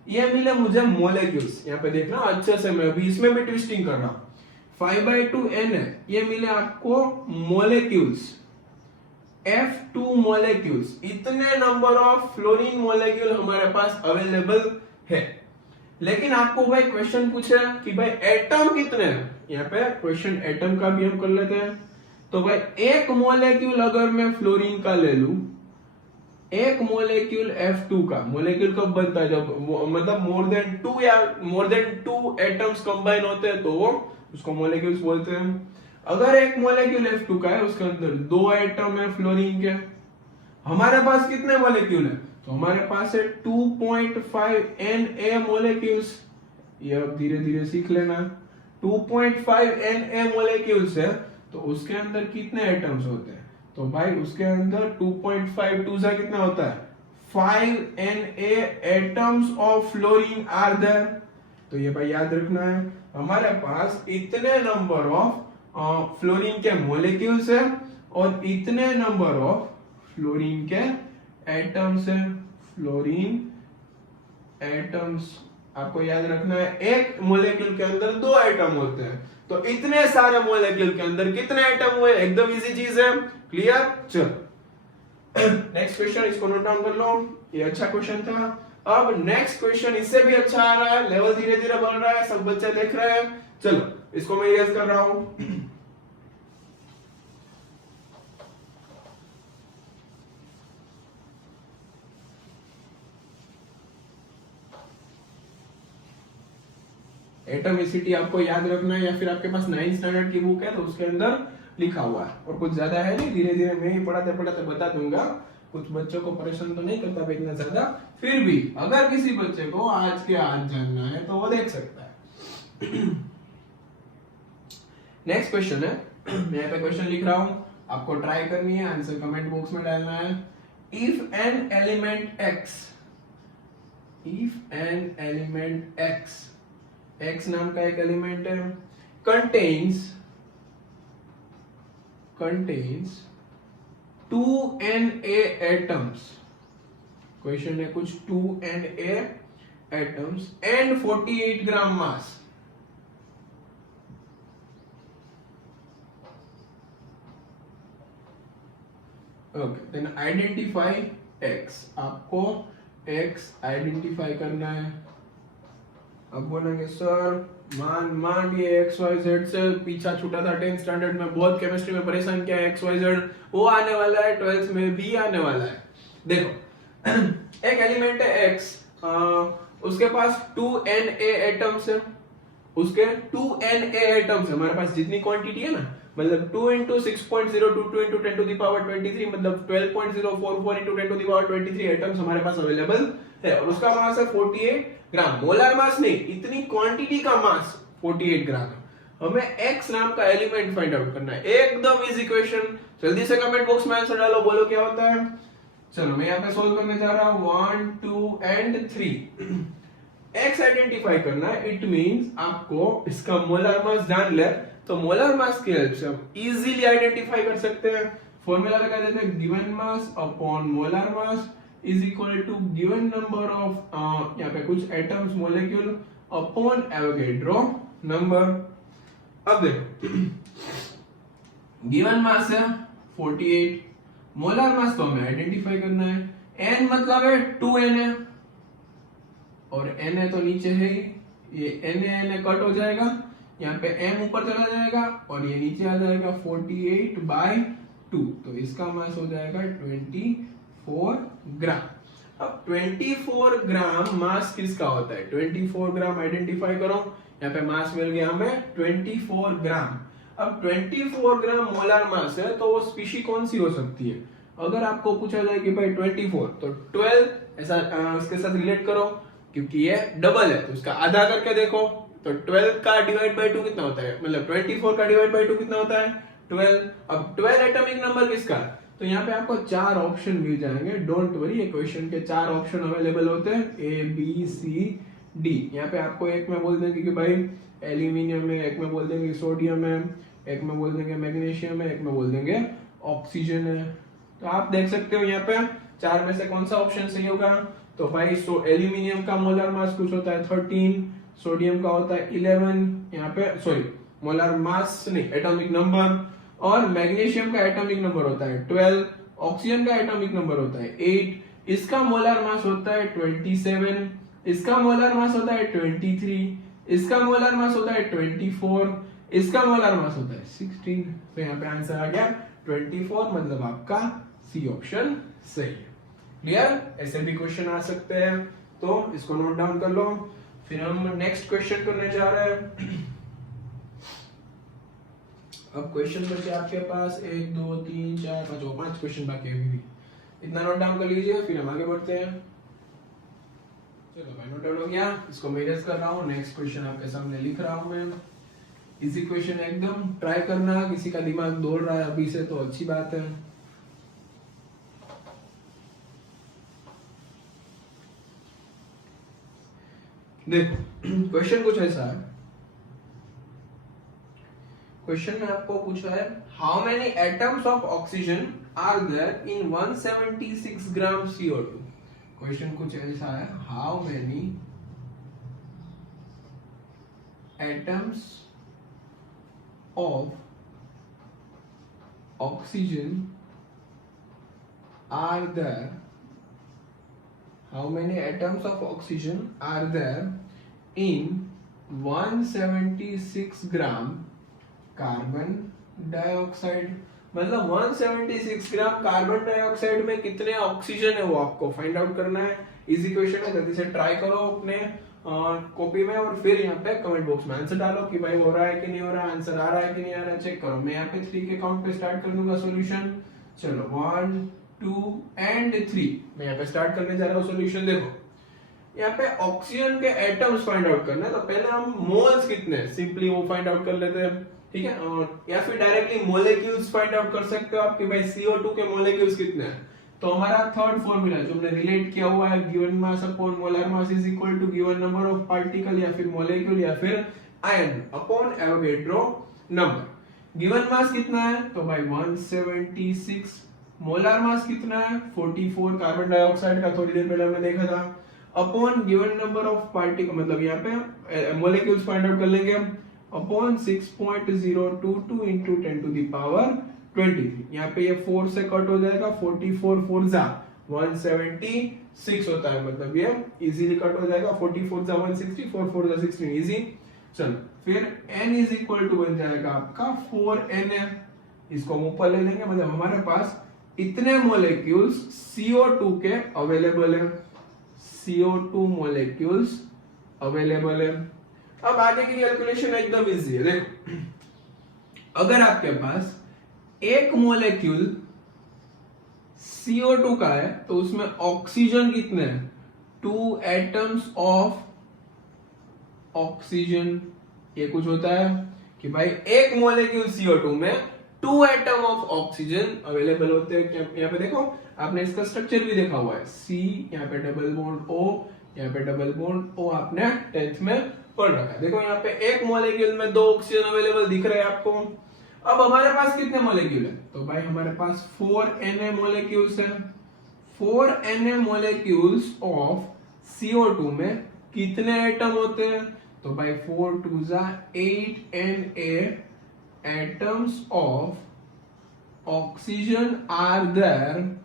ये मिले मुझे मॉलिक्यूल्स। यहाँ पे देखना अच्छे से, मैं अभी इसमें भी ट्विस्टिंग कर रहा हूँ। 5/2 n है, ये मिले आपको मॉलिक्यूल्स, F2 मॉलिक्यूल्स, इतने नंबर ऑफ फ्लोरीन मॉलिक्यूल हमारे पास अवेलेबल है। लेकिन आपको भाई क्वेश्चन पूछा कि भाई एटम कितने हैं, यहाँ पे क्वेश्चन एटम का भी हम कर लेते हैं। तो भाई एक मॉलिक्यूल अगर मैं फ्लोरीन का ले लूं, एक मॉलिक्यूल F2 का, मॉलिक्यूल कब बनता है जब मतलब मोर देन 2 या मोर देन 2 एटम्स कंबाइन होते हैं तो वो उसको मॉलिक्यूल्स बोलते हैं। अगर एक मॉलिक्यूल F2 का है, उसके अंदर 2 एटम है फ्लोरीन के, हमारे पास कितने मॉलिक्यूल है, तो हमारे पास है 2.5 Na मॉलिक्यूल्स। ये अब धीरे धीरे सीख लेना, 2.5 Na मॉलिक्यूल्स है तो उसके अंदर कितने एटम्स होते हैं, तो भाई उसके अंदर 2.5 2 सा कितना होता है 5 Na atoms of fluorine are there. तो ये भाई याद रखना है, हमारे पास इतने नंबर ऑफ फ्लोरीन के मॉलिक्यूल्स है और इतने नंबर ऑफ फ्लोरीन के एटम्स है, फ्लोरीन एटम्स। आपको याद रखना है एक मॉलिक्यूल के अंदर 2 एटम होते हैं, तो इतने सारे मॉलिक्यूल के अंदर कितने एटम हुए, एकदम इजी चीज है। क्लियर, चलो नेक्स्ट क्वेश्चन, इसको नोट डाउन कर लो, ये अच्छा क्वेश्चन था। अब नेक्स्ट क्वेश्चन इससे भी अच्छा आ रहा है, लेवल धीरे धीरे बढ़ रहा है, सब बच्चे देख रहे हैं। चलो इसको मैं इरेज कर रहा हूं। एटमिसिटी आपको याद रखना है, या फिर आपके पास 9th स्टैंडर्ड की बुक है तो उसके अंदर लिखा हुआ है, और कुछ ज्यादा है नहीं, धीरे धीरे मैं ही पढ़ाते पढ़ाते बता दूंगा। कुछ बच्चों को परेशान तो नहीं करता इतना ज्यादा, फिर भी अगर किसी बच्चे को आज के आज जानना है तो वो देख सकता है। नेक्स्ट क्वेश्चन है, मैं यहाँ पे क्वेश्चन लिख रहा हूं, आपको ट्राई करनी है, आंसर कमेंट बॉक्स में डालना है। इफ एन एलिमेंट x नाम का एक एलिमेंट है, contains 2Na एटम्स, क्वेश्चन है कुछ 2Na atoms and 48 gram mass. Okay, then identify x, आपको x आइडेंटिफाई करना है। अब बोलेंगे सर मान ये एक्स वाई जेड से पीछा छूटा था 10th स्टैंडर्ड में, बहुत केमिस्ट्री में परेशान किया एक्स वाई जेड, वो आने वाला है 12th में भी आने वाला है। देखो एक एलिमेंट है एक्स, उसके पास 2Na एटम्स है, उसके 2Na एटम्स है, हमारे पास जितनी क्वांटिटी है ना, मतलब 2 into 6.022 into 10 to the power 23, मतलब 12.044 into 10 to the power 23 atoms हमारे पास अवेलेबल है, और उसका मास है 48 ग्राम। मोलर मास नहीं, इतनी क्वांटिटी का मास 48 ग्राम है। हमें x नाम का एलिमेंट फाइंड आउट करना है, एकदम इजी क्वेश्चन। जल्दी से कमेंट बॉक्स में आंसर डालो, बोलो क्या होता है। चलो मैं यहाँ पे सोल्व करने जा रहा हूँ 1 2 and 3। x आइडेंटिफाई करना है, इट मींस आपको इसका मोलर मास जान ले तो मोलर मास की हेल्प से हम इजीली आइडेंटिफाई कर सकते हैं। फॉर्मूला लगा देते हैं, given mass upon molar mass is equal to given number of यहाँ पे कुछ atoms molecule upon Avogadro number. अब देखो गिवन मास है 48, मोलर मास तो हमें आइडेंटिफाई करना है। n मतलब है 2Na और Na तो नीचे है ही, ये Na कट हो जाएगा, यहाँ पे m ऊपर चला जाएगा और ये नीचे आ जाएगा 48/2, तो इसका मास हो जाएगा 24 ग्राम। अब 24 ग्राम मास किसका होता है, 24 ग्राम आइडेंटिफाई करो, यहाँ पे मास मिल गया हमें 24 ग्राम। अब 24 ग्राम मोलर मास है, तो वो स्पीशी कौन सी हो सकती है। अगर आपको पूछा जाए कि भाई 24 तो 12 ऐसा इसके साथ रिलेट करो, क्योंकि ये डबल है तो उसका आधा करके देखो, तो 12 का डिवाइड बाय 2 कितना होता है, मतलब 24 का डिवाइड बाय 2 कितना होता है 12। अब 12 एटॉमिक नंबर किसका, तो यहाँ पे आपको 4 ऑप्शन मिल जाएंगे, डोंट वरी, ये क्वेश्चन के 4 ऑप्शन अवेलेबल होते हैं A B C D। यहाँ पे आपको एक में बोल देंगे कि भाई एल्यूमिनियम है, एक में बोल देंगे सोडियम है, एक में बोल देंगे मैग्नीशियम है, एक में बोल देंगे ऑक्सीजन है। तो आप देख सकते हो यहाँ पे 4 में से कौन सा ऑप्शन सही होगा। तो भाई एल्यूमिनियम का मोलर मास कुछ होता है 13, सोडियम का होता है 11, यहाँ पे सॉरी मोलर मास नहीं एटॉमिक नंबर, और मैग्नीशियम का एटॉमिक नंबर होता है 12, ऑक्सीजन का एटॉमिक नंबर होता है 8, इसका मोलर मास होता है 27, इसका मोलर मास होता है 23, इसका मोलर मास होता है 24, इसका मोलर मास होता है 16। तो यहाँ पे आंसर आ गया 24, मतलब आपका सी ऑप्शन सही है। क्लियर, ऐसे भी क्वेश्चन आ सकते हैं, तो इसको नोट डाउन कर लो। फिर हम नेक्स्ट क्वेश्चन करने जा रहे हैं। अब क्वेश्चन बचे आपके पास 1 2 3 4 5 क्वेश्चन बाकी है, अभी इतना नोट डाउन कर लीजिए, फिर हम आगे बढ़ते हैं। चलो भाई नोट डाउन हो गया, इसको मैं इरेज कर रहा हूँ, नेक्स्ट क्वेश्चन आपके सामने लिख रहा हूँ मैं। इजी क्वेश्चन एकदम, ट्राई करना, किसी का दिमाग दौड़ रहा है अभी से तो अच्छी बात है। देखो क्वेश्चन कुछ ऐसा है, क्वेश्चन में आपको पूछा है how many atoms of oxygen are there in 176 gram CO2। Question कुछ ऐसा है, how many atoms of oxygen are there, how many atoms of oxygen are there in 176 gram carbon dioxide. मतलब 176 ग्राम कार्बन डाइऑक्साइड में कितने ऑक्सीजन है वो आपको फाइंड आउट करना है। इजी क्वेश्चन है, जल्दी से ट्राई करो अपने कॉपी में, और फिर यहाँ पे कमेंट बॉक्स में आंसर डालो कि भाई हो रहा है कि नहीं हो रहा है, आंसर आ रहा है कि नहीं आ रहा है, चेक करो। मैं यहाँ पे 3 के काउंट पे स्टार्ट कर दूंगा सॉल्यूशन। चलो 1 2 and 3, मैं यहाँ पे स्टार्ट करने जा रहा हूँ सॉल्यूशन। देखो यहाँ पे ऑक्सीजन के एटम्स फाइंड आउट करना है, तो पहले हम मोल्स कितने हैं सिंपली वो फाइंड आउट कर लेते हैं, ठीक है। या फिर डायरेक्टली मोलेक्यूल्स फाइंड आउट कर सकते हो आप कि भाई CO2 के मोलेक्यूल्स कितने हैं। तो हमारा थर्ड फॉर्मूला जो हमने रिलेट किया हुआ है, given mass upon molar mass is equal to given number of particle या फिर मोलेक्यूल या फिर ion upon Avogadro number. Given mass कितना है, तो भाई 176 मोलार मास कितना है 44 कार्बन डाइऑक्साइड का, थोड़ी देर पहले हमने देखा था, upon given number of particle, मतलब यहाँ पे मोलेक्यूल्स फाइंड आउट कर लेंगे हम, upon 6.022 into 10 to the power 23। यहाँ पे ये 4 से कट हो जाएगा, 44 4 जा 176 होता है, मतलब ये इजीली कट हो जाएगा, 44 जा 160, 4 4 जा 16, इजी। चलो फिर n इज इक्वल टू बन जाएगा आपका 4n है, इसको हम ऊपर ले लेंगे, मतलब हमारे पास इतने मोलेक्यूल्स CO2 के अवेलेबल है, CO2 मोलेक्यूल्स अवेलेबल है। अब आगे की कैलकुलेशन एकदम इजी है, देखो अगर आपके पास एक मोलेक्यूल CO2 का है तो उसमें ऑक्सीजन कितने हैं, 2 एटम्स ऑफ ऑक्सीजन। ये कुछ होता है कि भाई एक मोलेक्यूल CO2 में 2 एटम ऑफ ऑक्सीजन अवेलेबल होते हैं। यहाँ पे देखो आपने इसका स्ट्रक्चर भी देखा हुआ है, C, यहाँ पे डबल बॉन्ड O, यहाँ पे डबल बॉन्ड O आपने 10th में पढ़ रखा है। देखो यहाँ पे एक मॉलिक्यूल में 2 ऑक्सीजन अवेलेबल दिख रहे हैं आपको। अब हमारे पास कितने मॉलिक्यूल है, तो भाई हमारे पास 4 Na मॉलिक्यूल्स है। 4 Na मॉलिक्यूल्स ऑफ CO2 में कितने एटम होते हैं, तो भाई 4 2 जा 8 Na atoms of oxygen are there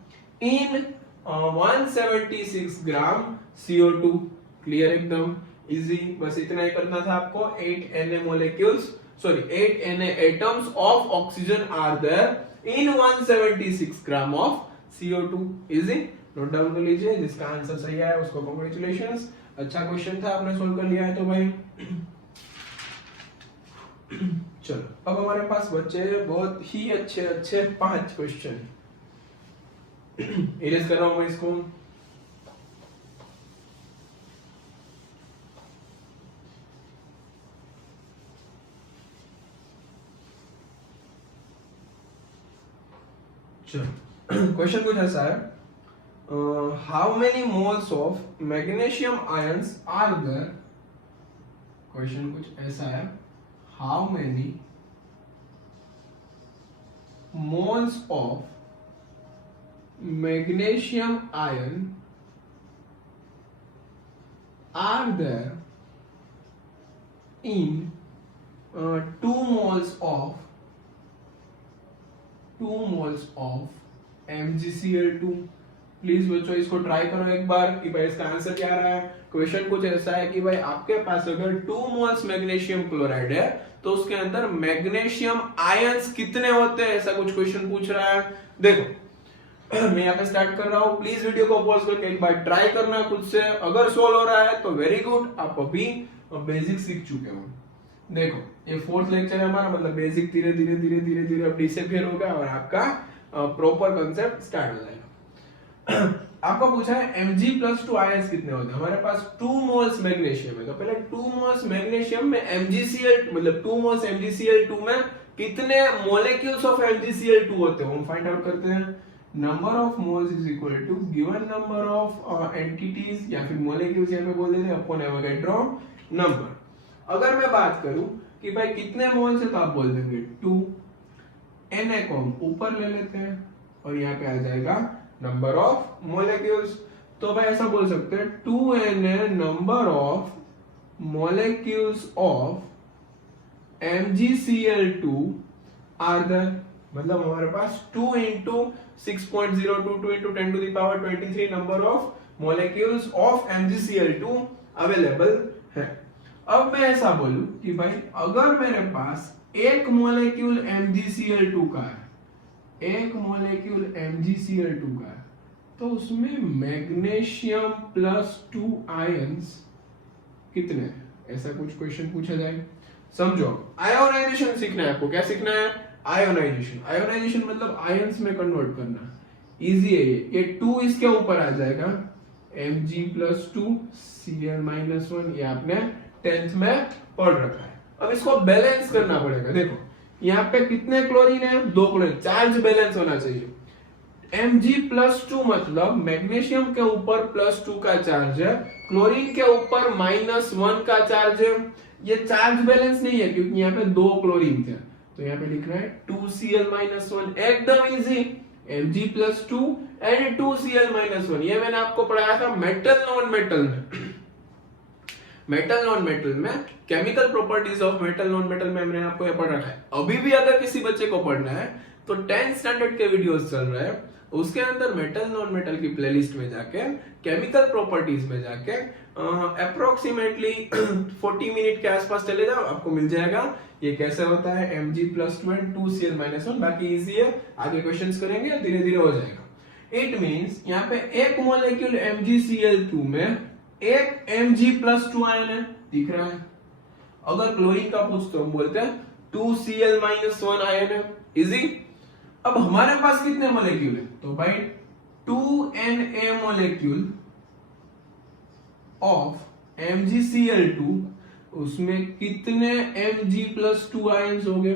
in 176 gram CO2। Clear, एकदम इजी, बस इतना ही करना था आपको। 8 Na molecules, sorry 8 Na atoms of oxygen are there in 176 gram of CO2। Easy, note down कर लीजिए, जिसका आंसर सही है उसको कांग्रेचुलेशंस, अच्छा क्वेश्चन था, आपने सोल्व कर लिया है तो भाई। चलो अब हमारे पास बचे बहुत ही अच्छे 5 क्वेश्चन। इरेज कर रहा हूं मैं इसको। क्वेश्चन कुछ ऐसा है, how many moles of magnesium ions are there. Question कुछ ऐसा है, how many moles of magnesium ion are there in 2 moles of MgCl2। Please बच्चों इसको ट्राई करो एक बार कि भाई इसका आंसर क्या आ रहा है। क्वेश्चन कुछ ऐसा है कि भाई आपके पास अगर 2 मोल्स मैग्नीशियम क्लोराइड है तो उसके अंदर मैग्नीशियम आयंस कितने होते हैं, ऐसा कुछ क्वेश्चन पूछ रहा है। देखो मैं यहाँ पे स्टार्ट कर रहा हूँ, प्लीज वीडियो को पॉज करके एक बार ट्राई करना खुद से, अगर सोल्व हो रहा है तो वेरी गुड, आप अभी बेसिक सीख चुके हो। देखो ये 4th लेक्चर है हमारा, मतलब बेसिक धीरे धीरे अब डिसअपियर होगा और आपका प्रॉपर कांसेप्ट स्टार्ट हो जाएगा। आपको पूछा है Mg+2 आयंस कितने होते हैं, हमारे पास 2 मोल्स मैग्नीशियम है, तो पहले 2 मोल्स मैग्नीशियम में MgCl, मतलब 2 मोल्स MgCl2 में कितने मॉलिक्यूल्स ऑफ MgCl2 होते हैं हम फाइंड आउट करते हैं। Number of moles is equal to given number of entities या फिर मॉलिक्यूल्स यहाँ पे बोल देते हैं अपॉन एवोगाड्रो नंबर। अगर मैं बात करूं कि भाई कितने मोल्स है तो आप बोल देंगे 2। Na को हम ऊपर ले लेते हैं और यहाँ पे आ जाएगा नंबर ऑफ मोलेक्यूल्स, तो भाई ऐसा बोल सकते हैं 2Na number of molecules of MgCl2 are there, मतलब हमारे पास 2 into 6.022 into 10 to the power 23 number of molecules of MgCl2 available है। अब मैं ऐसा बोलूं कि भाई अगर मेरे पास एक मॉलिक्यूल MgCl2 का है, एक मॉलिक्यूल MgCl2 का है, तो उसमें मैग्नीशियम +2 आयंस कितने हैं, ऐसा कुछ क्वेश्चन पूछा जाए। समझो आयोनाइजेशन सीखना है आपको, क्या सीखना है, आयोनाइजेशन। आयोनाइजेशन मतलब आयंस में कन्वर्ट करना, इजी है ये 2 इसके ऊपर आ जाएगा Mg+2 Cl-1, ये आपने 10th में पढ़ रखा है। अब इसको बैलेंस करना पड़ेगा। देखो यहाँ पे कितने क्लोरीन है, 2 क्लोरीन, चार्ज बैलेंस होना चाहिए। Mg+2 मतलब मैग्नीशियम के ऊपर +2 का चार्ज है, क्लोरीन के ऊपर -1 का चार्ज है। ये चार्ज बैलेंस नहीं है क्योंकि यहाँ पे 2 क्लोरीन थे, तो यहाँ पे लिख रहा है 2Cl-1, एकदम इजी। Mg+2 and 2Cl-1। ये मैंने आपको पढ़ाया था मेटल नॉन मेटल में। मेटल नॉन मेटल में chemical properties of metal non metal में मैंने आपको ये पढ़ा है। अभी भी अगर किसी बच्चे को पढ़ना है तो 10th स्टैंडर्ड के वीडियोस चल रहे हैं, उसके अंदर मेटल नॉन मेटल की प्लेलिस्ट में जाके केमिकल प्रॉपर्टीज में जाके अप्रोक्सीमेटली 40 मिनट के आसपास चले जाओ, आपको मिल जाएगा ये कैसे होता है Mg+2 एंड 2Cl-1। बाकी इजी है, आगे क्वेश्चंस करेंगे धीरे धीरे हो जाएगा। इट मींस यहाँ पे एक मॉलिक्यूल MgCl2 में एक Mg+2 आयन है, दिख रहा है। अगर क्लोरीन का पूछ तो हम बोलते हैं 2Cl-1 आयन है, इजी। अब हमारे पास कितने मॉलिक्यूल है, तो भाई 2Na मॉलिक्यूल ऑफ MgCl2, उसमें कितने Mg+2 आयंस हो गए।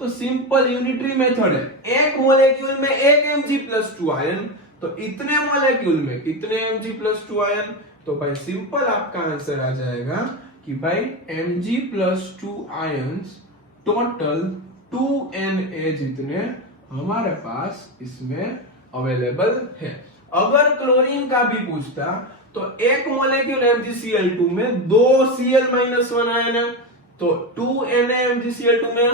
तो सिंपल यूनिटरी मेथड है, एक मॉलिक्यूल में एक Mg+2 आयन, तो इतने मॉलिक्यूल में कितने Mg+2 आयन। तो भाई सिंपल आपका आंसर आ जाएगा कि भाई Mg+2 आयंस टोटल 2Na जितने हमारे पास इसमें अवेलेबल है। अगर क्लोरीन का भी पूछता तो एक मॉलिक्यूल MgCl2 में 2 Cl-1 आयन है, तो 2Na MgCl2 में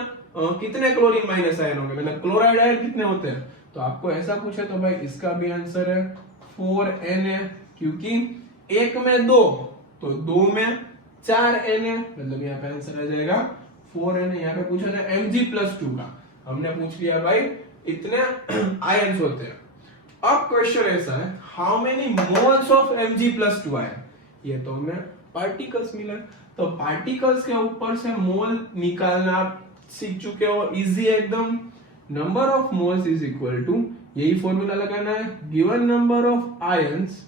कितने क्लोरीन माइनस आयन होंगे, मतलब क्लोराइड आयन कितने होते हैं। तो आपको ऐसा पूछे तो भाई इसका भी आंसर है 4Na, क्योंकि एक में 2 तो 2 में 4Na, मतलब यहाँ पे आंसर आ जाएगा 4Na। यहाँ पे पूछा था Mg+2 का, हमने पूछ लिया भाई इतने आयंस होते हैं। अब क्वेश्चन ऐसा है, how many moles of Mg+2 ion. ये तो हमें पार्टिकल्स मिला, तो पार्टिकल्स के ऊपर से मोल निकालना आप सीख चुके हो, इजी एकदम। Number of moles is equal to, यही फॉर्मूला लगाना है, given number of ions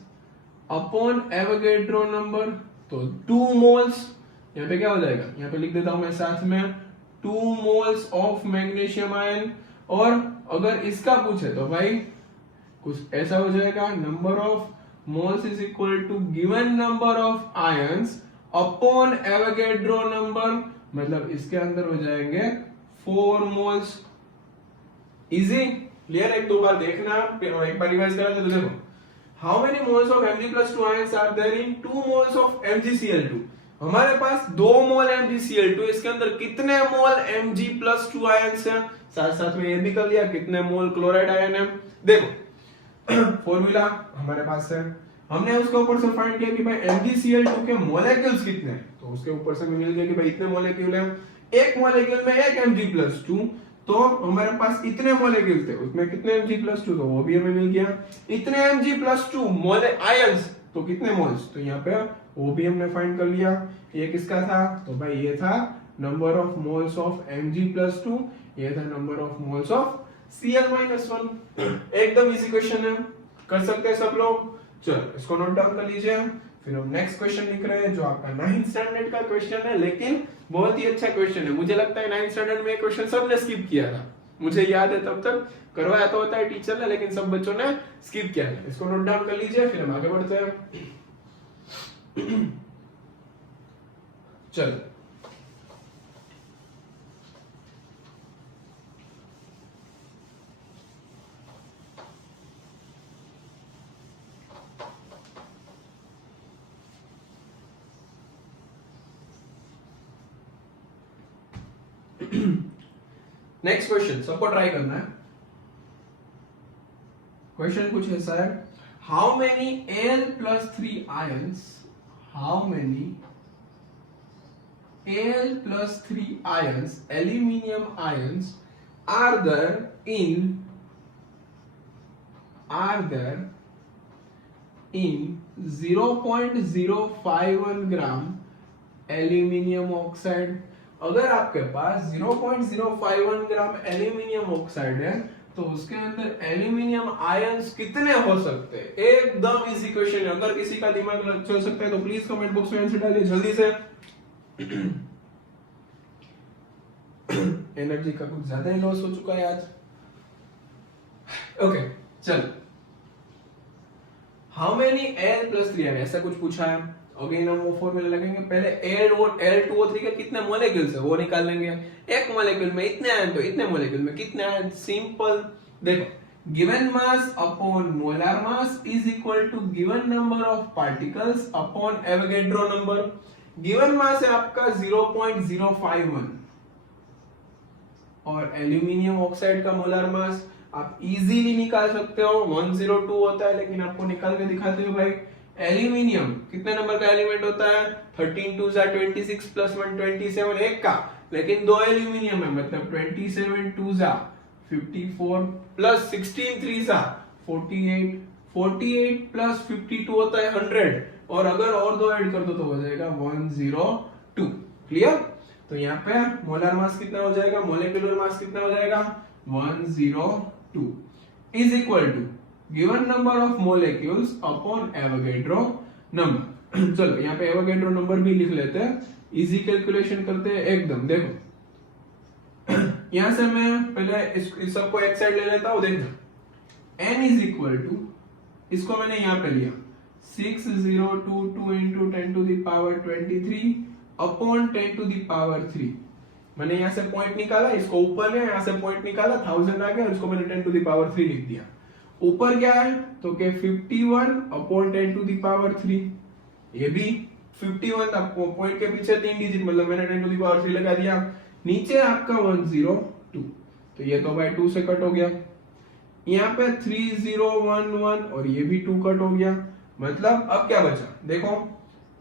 upon Avogadro number. तो 2 मोल्स, यहाँ पे क्या हो जाएगा, यहाँ पे लिख देता हूं मैं साथ में 2 मोल्स ऑफ मैग्नीशियम आयन। और अगर इसका पूछे तो भाई कुछ ऐसा हो जाएगा, number of moles is equal to given number of ions upon Avogadro number, मतलब इसके अंदर हो जाएंगे 4 मोल्स। Easy, clear. एक दो बार देखना, एक बार रिवाइज करा तो देखो, how many moles of Mg+2 ions are there in 2 moles of MgCl2। हमारे पास 2 मोल MgCl2, इसके अंदर कितने मोल Mg+2 आयंस हैं। साथ साथ में ये भी कर लिया कितने मोल क्लोराइड आयन है। देखो फॉर्मूला हमारे पास है, हमने उसके ऊपर से फाइंड किया कि भाई MgCl2 के मॉलिक्यूल्स कितने हैं, तो उसके ऊपर से हमें मिल गया कि भाई इतने मॉलिक्यूल हैं। एक मॉलिक्यूल में एक Mg+2, तो हमारे पास इतने मॉलिक्यूल थे, उसमें कितने Mg+2, तो वो भी हमें मिल गया। इतने Mg+2 मोल आयंस, तो कितने मोल्स, तो यहाँ पे वो भी हमने फाइंड कर लिया। ये किसका था, तो भाई ये था number of moles of Mg+2, ये था number of moles of Cl-1। एकदम इजी क्वेश्चन है, कर सकते हैं सब लोग। चलो इसको नोट डाउन कर लीजिए। फिर हम नेक्स्ट क्वेश्चन लिख रहे हैं जो आपका 9th स्टैंडर्ड का क्वेश्चन है, लेकिन बहुत ही अच्छा क्वेश्चन है। मुझे लगता है 9th स्टैंडर्ड में ये क्वेश्चन सबने स्किप किया था, मुझे याद है तब तक करवाया तो होता है टीचर ने, लेकिन सब बच्चों ने स्किप किया है। इसको नोट डाउन कर लीजिए, फिर हम आगे बढ़ते हैं। चलो नेक्स्ट क्वेश्चन सबको ट्राई करना है। क्वेश्चन कुछ ऐसा है, how many Al+3 ions, how many Al+3 ions, aluminium ions are there in 0.051 gram aluminium oxide. अगर आपके पास 0.051 ग्राम एल्यूमिनियम ऑक्साइड है तो उसके अंदर एल्यूमिनियम आयंस कितने हो सकते हैं। एकदम इजी क्वेश्चन है, अगर किसी का दिमाग चल सकता है तो प्लीज कमेंट बॉक्स में आंसर डालिए जल्दी से। एनर्जी का कुछ ज्यादा ही लॉस हो चुका है आज। ओके चल, हाउ मेनी Al+3 ऐसा कुछ पूछा है। अगेन हम वो फॉर्मूला लगेंगे, पहले Al2O3 के कितने मॉलिक्यूल्स है वो निकाल लेंगे। एक मॉलिक्यूल में इतने आयन तो इतने मॉलिक्यूल में कितने आयन। सिंपल देखो, given mass upon molar mass is equal to given number of particles upon Avogadro number. Given mass है आपका 0.051 और एल्यूमिनियम ऑक्साइड का मोलर मास आप इजीली निकाल सकते हो, 102 होता है, लेकिन आपको निकाल के दिखाते हो भाई। एल्यूमिनियम कितने नंबर का एलिमेंट होता है? 13 2 26 प्लस 1 27 एक का, लेकिन दो एल्यूमिनियम है, मतलब 27 2 54 प्लस 16 3 48 48 प्लस 52 होता है 100, और अगर और दो ऐड कर दो तो हो जाएगा 102। क्लियर? तो यहाँ पे मोलर मास कितना हो जाएगा, मोलेक्युलर मास कितना हो जाएगा 102 is equal to given number of molecules upon Avogadro number. चलो यहाँ पे एवोगैड्रो नंबर भी लिख लेते हैं, इजी कैलकुलेशन करते हैं एकदम। देखो यहां से मैं पहले इस सबको एक साइड ले लेता हूं, देखना n इज इक्वल टू, इसको मैंने यहां पे लिया 6022 into 10 to the power 23 upon 10 to the power 3। मैंने यहां से पॉइंट निकाला, इसको ऊपर लिया, यहां से पॉइंट निकाला, 1000 आ गया और इसको मैंने 10 to the power 3 लिख दिया। ऊपर क्या है तो के 51 अपॉन 10 to the power 3, ये भी 51 था, पॉइंट के पीछे 3 डिजिट, मतलब मैंने 10 to the power 3 लगा दिया। नीचे आपका 102, तो ये तो भाई 2 से कट हो गया। यहाँ पे 3011 और ये भी 2 कट हो गया, मतलब अब क्या बचा देखो,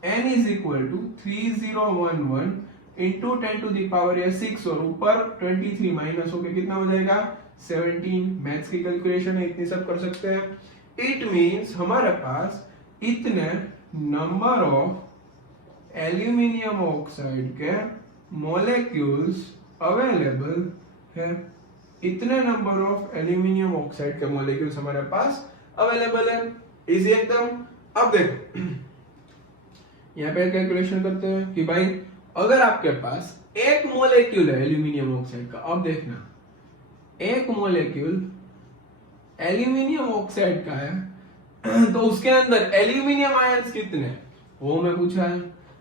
n is equal to 3011 into 10 to the power 6 और ऊपर 23 माइनस होके कितना हो जाएगा 17। मैथ्स की कैलकुलेशन है, इतनी सब कर सकते हैं। इट मींस हमारे पास इतने नंबर ऑफ एल्यूमिनियम ऑक्साइड के मॉलिक्यूल्स अवेलेबल है, इतने नंबर ऑफ एल्यूमिनियम ऑक्साइड के मॉलिक्यूल्स हमारे पास अवेलेबल है। इजी एकदम। अब देखो यहाँ पे कैलकुलेशन करते हैं कि भाई अगर आपके पास एक मॉलिक्यूल है एल्यूमिनियम ऑक्साइड का, अब देखना एक मॉलिक्यूल एल्यूमिनियम ऑक्साइड का है तो उसके अंदर एल्यूमिनियम आयंस कितने वो मैं पूछा है।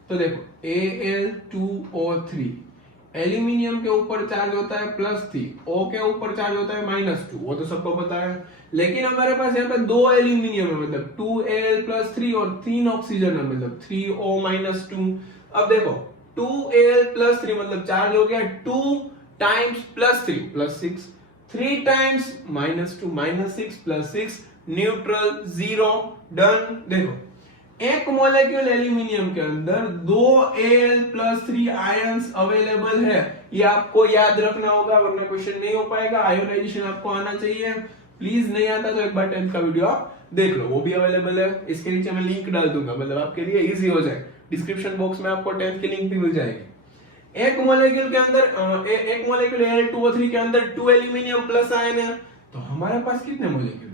तो देखो Al2O3, एल्यूमिनियम के ऊपर चार्ज होता है +3, O के ऊपर चार्ज होता है -2, वो तो सबको पता है। लेकिन हमारे पास यहाँ पे 2 एल्यूमिनियम है, मतलब 2Al+3 और 3 ऑक्सीजन है, मतलब 3O-2। अब देखो 2Al+3 मतलब चार्ज हो गया 2 टाइम्स +3 +6, 3 टाइम्स -2 -6 +6, न्यूट्रल 0, डन। देखो एक मॉलिक्यूल एल्यूमिनियम के अंदर 2 Al+3 आयंस अवेलेबल है, ये आपको याद रखना होगा वरना क्वेश्चन नहीं हो पाएगा। आयोनाइजेशन आपको आना चाहिए, प्लीज नहीं आता तो एक बार 10th का वीडियो आप देख लो, वो भी अवेलेबल है। इसके नीचे मैं लिंक डाल दूंगा, मतलब आपके लिए इजी हो जाए, डिस्क्रिप्शन बॉक्स में आपको 10th की लिंक भी मिल जाएगी। एक मॉलिक्यूल के अंदर एक मॉलिक्यूल Al2O3 के अंदर 2 एल्यूमिनियम प्लस आयन है, तो हमारे पास कितने मॉलिक्यूल है,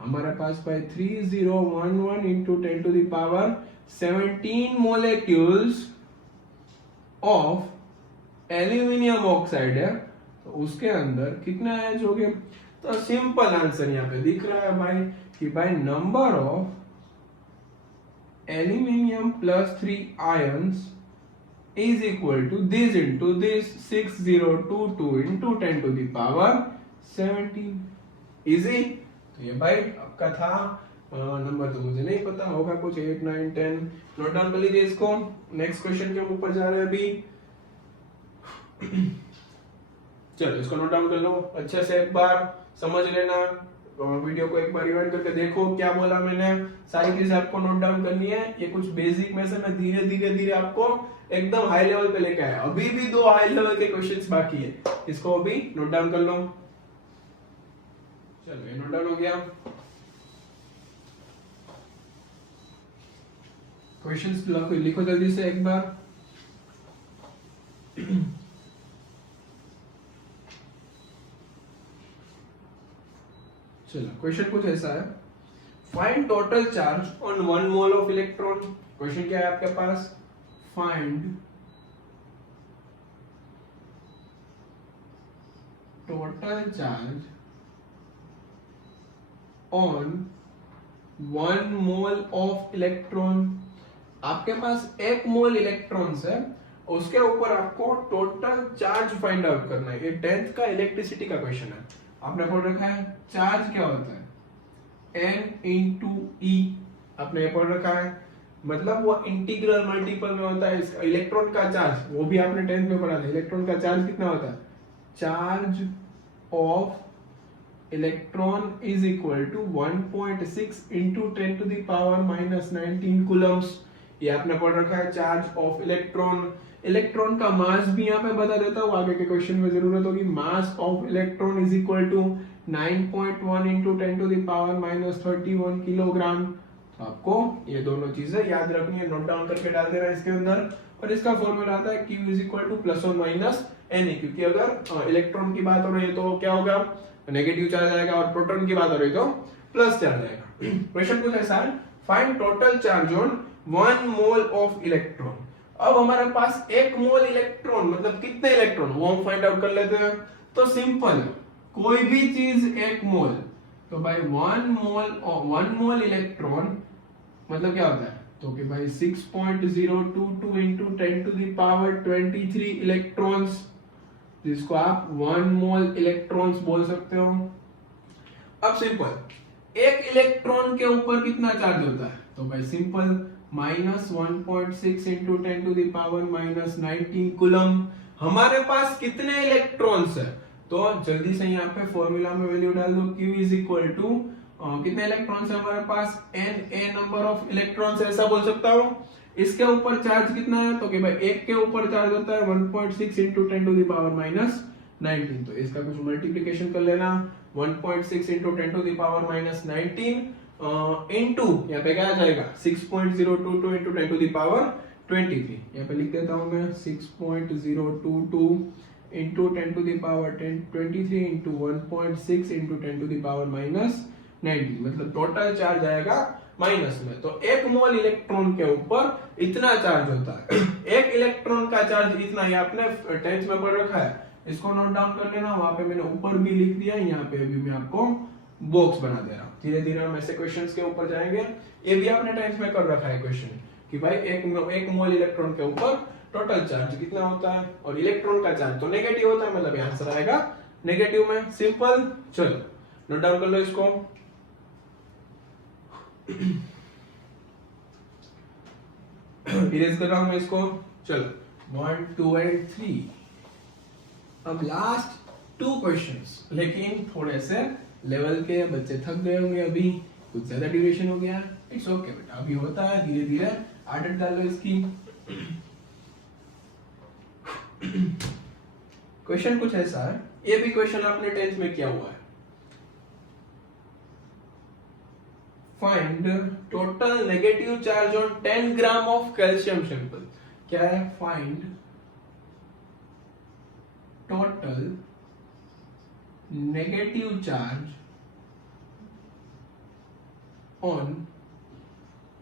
हमारे पास भाई 3011 into 10 to the power 17 molecules of aluminium oxide है, तो उसके अंदर कितना एच हो गया। तो सिंपल आंसर यहाँ पे दिख रहा है भाई कि भाई number of aluminium +3 ions is equal to this into this 6022 into 10 to the power 17। Easy. तो ये भाई आपका था, नंबर तो मुझे नहीं पता होगा, कुछ 8 9 10 नोट डाउन कर लीजिए इसको। नेक्स्ट क्वेश्चन के ऊपर जा रहे हैं अभी। चलो इसको नोट डाउन कर लो अच्छे से, एक बार समझ लेना, वीडियो को एक बार रिवाइंड करके देखो क्या बोला मैंने, सारी चीजें आपको नोट डाउन करनी है। ये कुछ बेसिक में से मैं धीरे धीरे आपको एकदम हाई लेवल पे लेके आया, अभी भी 2 हाई लेवल के क्वेश्चंस बाकी है, इसको अभी नोट डाउन कर लो। चलो ये नोट डाउन हो गया। क्वेश्चंस लिखो जल्दी से एक बार। चलो क्वेश्चन कुछ ऐसा है, find total charge on 1 mole of electron. Question क्या है आपके पास, find total charge on 1 mole of electron. आपके पास 1 मोल इलेक्ट्रॉन्स है, उसके ऊपर आपको टोटल चार्ज फाइंड आउट करना है। ये 10th का इलेक्ट्रिसिटी का क्वेश्चन है, आपने पढ़ रखा है चार्ज क्या होता है n इंटू ई, आपने पढ़ रखा है, मतलब वो इंटीग्रल मल्टीपल में होता है। इलेक्ट्रॉन का चार्ज वो भी आपने 10th में पढ़ा था, इलेक्ट्रॉन का चार्ज कितना होता है, charge of electron is equal to 1.6 into 10 to the power minus 19 coulombs. ये आपने पढ़ रखा है चार्ज ऑफ इलेक्ट्रॉन। इलेक्ट्रॉन का मास भी यहाँ पे बता देता हूँ, आगे के क्वेश्चन में जरूरत होगी। Mass of electron is equal to 9.1 into 10 to the power minus 31 kilogram. तो आपको ये दोनों चीजें याद रखनी है, नोट डाउन करके डाल देना इसके अंदर। और इसका फॉर्मूला आता है Q is equal two plus और माइनस Na, क्योंकि अगर इलेक्ट्रॉन की बात हो रही है तो क्या होगा, नेगेटिव चार्ज आएगा, और प्रोटॉन की बात हो रही है तो प्लस चार्ज आएगा। क्वेश्चन कुछ ऐसा है, find total charge on 1 mole of electron. अब हमारे पास 1 मोल इलेक्ट्रॉन मतलब कितने इलेक्ट्रॉन, वो हम फाइंड आउट कर लेते हैं। तो सिंपल, कोई भी चीज 1 मोल, तो भाई 1 मोल इलेक्ट्रॉन मतलब क्या होता है, तो कि भाई 6.022 into 10 to the power 23 electrons, जिसको आप 1 मोल इलेक्ट्रॉन्स बोल सकते हो। अब सिंपल, एक इलेक्ट्रॉन के ऊपर कितना चार्ज होता है, तो भाई simple minus 1.6 into 10 to the power minus 19 coulomb. हमारे पास कितने इलेक्ट्रॉन्स है, तो जल्दी से यहाँ पे फॉर्मूला में वैल्यू डाल दो, Q इज इक्वल टू कितने इलेक्ट्रॉन्स है हमारे पास, Na नंबर ऑफ इलेक्ट्रॉन्स, ऐसा बोल सकता हूँ। इसके ऊपर चार्ज कितना है, तो कि भाई एक के ऊपर चार्ज होता है 1.6 into 10 to the power minus 19, तो इसका कुछ मल्टीप्लिकेशन कर लेना, 1.6 into 10 to the power minus 19 into यहाँ पे क्या आ जाएगा 6.022 इंटू 10 टू द पावर 23। यहाँ पे लिख देता हूँ मैं 6.022 into 10 to the power 23 into 1.6 into 10 to the power minus 19, मतलब टोटल चार्ज आएगा माइनस में। तो 1 मोल इलेक्ट्रॉन के ऊपर इतना चार्ज होता है। एक इलेक्ट्रॉन का चार्ज इतना, ये आपने 10th में पढ़ रखा है, इसको नोट डाउन कर लेना। वहां पे मैंने ऊपर भी लिख दिया, यहाँ पे अभी मैं आपको बॉक्स बना दे रहा हूँ। धीरे धीरे हम ऐसे क्वेश्चंस के ऊपर जाएंगे। ये भी आपने 10th में कर रखा है क्वेश्चन कि भाई एक मोल इलेक्ट्रॉन के ऊपर टोटल चार्ज कितना होता है, और इलेक्ट्रॉन का चार्ज तो नेगेटिव होता है, मतलब आंसर आएगा नेगेटिव में। सिंपल, चलो नोट डाउन कर लो इसको। इरेज कर रहा हूं मैं इसको। चलो 1, 2 एंड 3। अब लास्ट 2 क्वेश्चंस, लेकिन थोड़े से लेवल के, बच्चे थक गए होंगे, अभी कुछ ज्यादा ड्यूरेशन हो गया। इट्स ओके बेटा, अभी होता है, धीरे धीरे आदत डाल लो इसकी। क्वेश्चन कुछ ऐसा है, ये भी क्वेश्चन आपने 10th में किया हुआ है। Find total negative charge on 10 gram of calcium sample. क्या है, find total negative charge on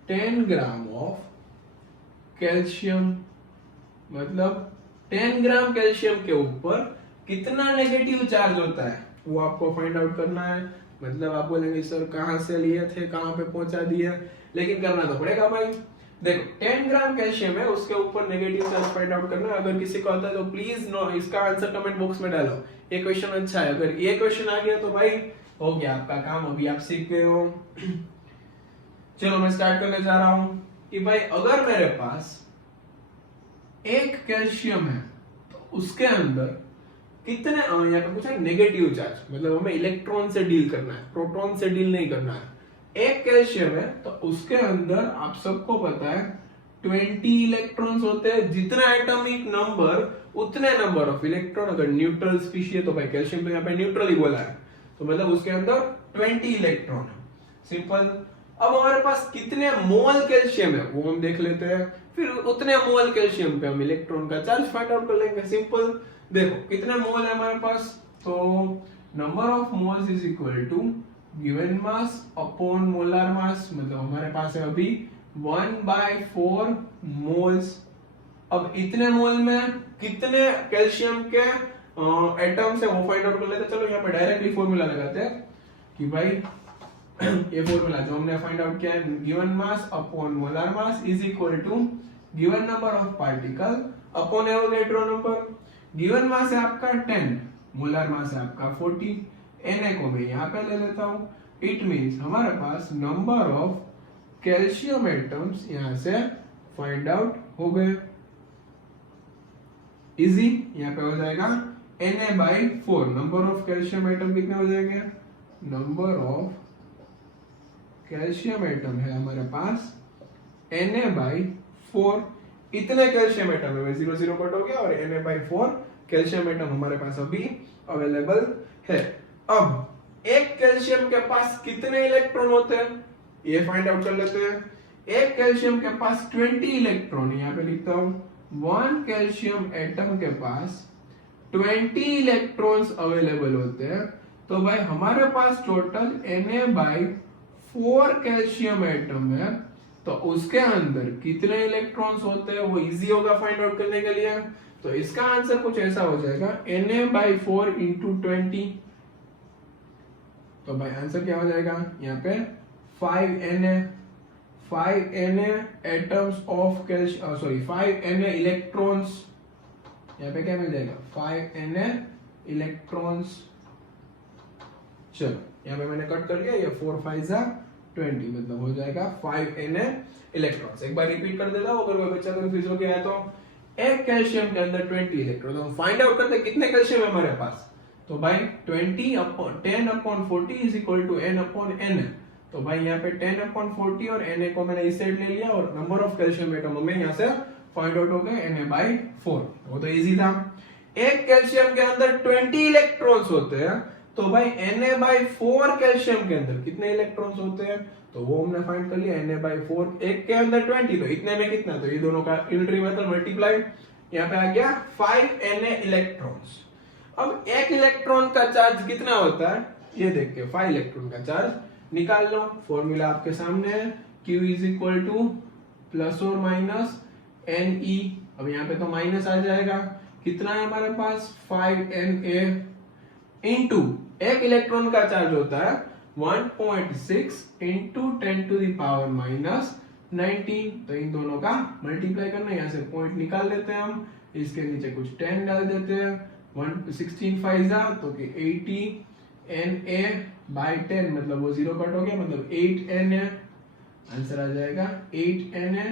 10 gram of calcium, मतलब 10 ग्राम कैल्शियम के ऊपर कितना नेगेटिव चार्ज होता है, वो आपको फाइंड आउट करना है। मतलब आप बोलेंगे सर कहां से लिए थे, कहां पे पहुंचा दिए, लेकिन करना तो पड़ेगा भाई। देखो 10 ग्राम कैल्शियम है, उसके ऊपर नेगेटिव चार्ज फाइंड आउट करना है। अगर किसी को आता है तो प्लीज नो इसका आंसर कमेंट बॉक्स में डालो। ये क्वेश्चन अच्छा है, अगर ये क्वेश्चन आ गया तो भाई हो गया आपका काम, अभी आप सीख गए हो। चलो मैं स्टार्ट करने जा रहा हूं कि भाई अगर मेरे पास एक कैल्शियम है तो उसके अंदर कितने, यहाँ पे पूछा नेगेटिव चार्ज, मतलब हमें इलेक्ट्रॉन से डील करना है, प्रोटॉन से डील नहीं करना है। एक कैल्शियम है तो उसके अंदर आप सबको पता है 20 इलेक्ट्रॉन्स होते हैं। जितना एटॉमिक नंबर उतने नंबर ऑफ इलेक्ट्रॉन। अगर न्यूट्रल स्पीशीज है तो भाई कैल्शियम तो यहाँ पे न्यूट्रल ही बोला है, तो मतलब उसके अंदर 20 इलेक्ट्रॉन है। सिंपल। अब हमारे पास कितने मोल कैल्शियम है वो हम देख लेते हैं, फिर उतने मोल कैल्शियम पे हम इलेक्ट्रॉन का चार्ज फाइंड आउट कर लेंगे। सिंपल। देखो कितने मोल है हमारे पास, तो number of moles is equal to given mass upon molar mass, मतलब हमारे पास है अभी 1/4 मोल्स। अब इतने मोल में कितने कैल्शियम के एटम्स है वो फाइंड आउट कर लेते हैं। चलो यहाँ पे डायरेक्टली फॉर्मूला लगाते हैं कि भाई ये फॉर्मूला जो हमने फाइंड आउट किया है, given mass upon molar mass is equal to given number of particle upon Avogadro number. Given mass है आपका 10, मोलर मास है आपका 40, Na को मैं यहाँ पे ले लेता हूँ। इट मीन्स हमारे पास नंबर ऑफ कैल्शियम एटम्स यहाँ से फाइंड आउट हो गए। इजी, यहाँ पे हो जाएगा Na/4। Number of calcium atom कितने हो जाएंगे? नंबर ऑफ कैल्शियम एटम है हमारे पास Na/4। इतने कैल्शियम एटम है, 0 0 कट हो गया और Na/4 कैल्शियम एटम हमारे पास अभी अवेलेबल है। अब एक कैल्शियम के पास कितने इलेक्ट्रॉन होते हैं ये फाइंड आउट कर लेते हैं। एक कैल्शियम के पास 20 इलेक्ट्रॉन, यहाँ पे लिखता हूं 1 कैल्शियम एटम के पास 20 इलेक्ट्रॉन्स अवेलेबल होते हैं। तो भाई हमारे पास टोटल Na/4 कैल्शियम एटम है, तो उसके अंदर कितने इलेक्ट्रॉन्स होते हैं वो इजी होगा फाइंड आउट करने के लिए। तो इसका आंसर कुछ ऐसा हो जाएगा Na/4 इंटू 20। तो भाई आंसर क्या हो जाएगा यहाँ पे 5Na atoms of calcium, sorry 5Na electrons. यहाँ पे क्या मिल जाएगा 5Na इलेक्ट्रॉन्स। चलो यहाँ पे मैंने कट कर लिया, ये 4 5 20 मतलब हो जाएगा 5Na इलेक्ट्रॉन्स। एक बार रिपीट कर देता हूँ अगर कोई बच्चा कंफ्यूज हो गया है तो। एक कैल्शियम के अंदर 20 इलेक्ट्रॉन, तो हम फाइंड आउट करते हैं कितने कैल्शियम है हमारे पास। तो भाई 10/40 इज इक्वल टू n/Na। तो भाई यहाँ पे 10/40 और Na को मैंने इस साइड ले लिया और नंबर ऑफ कैल्शियम एटम हमें यहाँ से फाइंड आउट हो गए Na/4। वो तो इजी था। एक कैल्शियम के अंदर 20 इलेक्ट्रॉन्स होते हैं, तो भाई Na/4 कैल्शियम के अंदर कितने इलेक्ट्रॉन्स होते हैं तो वो हमने फाइंड कर लिया। Na/4 एक के अंदर 20, तो इतने में कितना, तो ये दोनों का यूनिटरी मेथड मल्टीप्लाई, यहाँ पे आ गया 5Na इलेक्ट्रॉन्स। अब एक इलेक्ट्रॉन का चार्ज कितना होता है ये देख के 5 इलेक्ट्रॉन का चार्ज निकाल लो। फॉर्मूला आपके सामने है, Q is equal two plus और माइनस Ne। अब यहाँ पे तो माइनस आ जाएगा, कितना है हमारे पास 5Na इंटू एक इलेक्ट्रॉन का चार्ज होता है 1.6 into 10 to the power minus 19। तो इन दोनों का मल्टीप्लाई करना, यहाँ से पॉइंट निकाल लेते हैं हम, इसके नीचे कुछ 10 डाल देते हैं। 16 5 तो कि 80Na/10 मतलब वो 0 कट हो गया, मतलब 8Na। आंसर आ जाएगा 8Na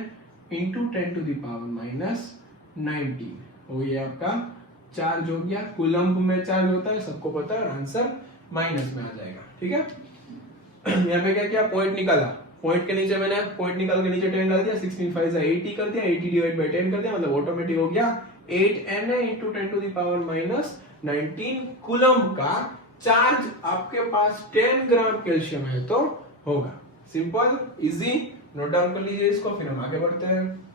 into 10 to the power minus 19। वो ये आपका चार्ज हो गया। कूलम्ब में चार्ज होता है सबको पता है, और आंसर माइनस में आ जाएगा। ठीक है, यहाँ पे क्या किया, पॉइंट निकाला, पॉइंट के नीचे मैंने पॉइंट निकाल के नीचे 10 डाल दिया, 16 5 80 कर दिया, 80 डिवाइड बाय 10 कर दिया, मतलब ऑटोमेटिक हो गया 8Na into 10 to the power minus 19 coulomb का चार्ज आपके पास 10 ग्राम कैल्शियम है तो होगा। सिंपल इजी, नोट डाउन कर लीजिए इसको, फिर हम आगे बढ़ते हैं।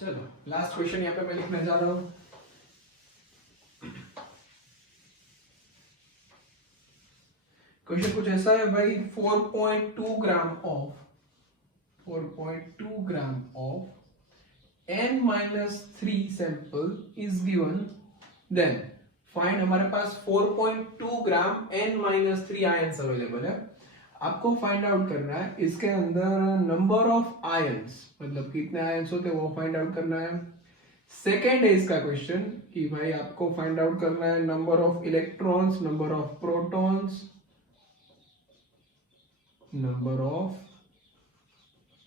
चलो लास्ट क्वेश्चन यहाँ पे मैं लिखने जा रहा हूं। क्वेश्चन कुछ ऐसा है भाई, 4.2 gram of N-3 sample is given, then find. हमारे पास 4.2 ग्राम N-3 आयंस अवेलेबल है। आपको फाइंड आउट करना है इसके अंदर नंबर ऑफ आयंस, मतलब कितने आयंस होते हैं वो फाइंड आउट करना है। सेकेंड है इसका क्वेश्चन कि भाई आपको फाइंड आउट करना है number of electrons, number of protons, number of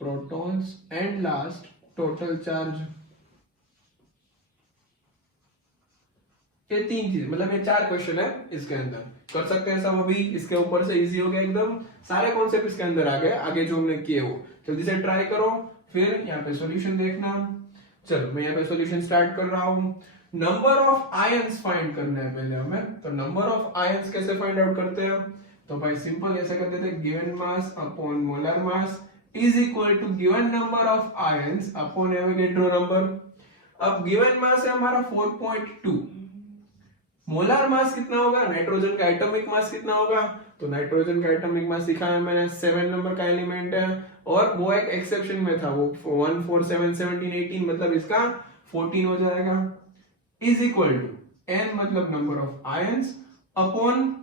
protons and last total charge. ये 3 चीज, मतलब ये 4 क्वेश्चन है इसके अंदर। कर सकते हैं सब अभी, इसके ऊपर से इजी हो गया एकदम, सारे कॉन्सेप्ट इसके अंदर आ गए। आगे जो हमने किए वो जल्दी से ट्राई करो, फिर यहाँ पे सॉल्यूशन देखना। चलो मैं यहाँ पे सॉल्यूशन स्टार्ट कर रहा हूँ। नंबर ऑफ आयंस फाइंड करना है पहले हमें। तो नंबर ऑफ आयंस कैसे फाइंड आउट करते हैं, तो भाई सिंपल ऐसा कर देते हैं, given mass upon molar mass is equal to given number of ions upon Avogadro number. अब गिवन मास है हमारा 4.2, मोलर मास कितना होगा, नाइट्रोजन का एटॉमिक मास कितना होगा, तो नाइट्रोजन का एटॉमिक मास दिखाया मैंने 7 नंबर का एलिमेंट है, और वो एक एक्सेप्शन में था, वो 1 4 7 17 18 मतलब इसका 14 हो जाएगा, इज इक्वल टू n मतलब number of ions upon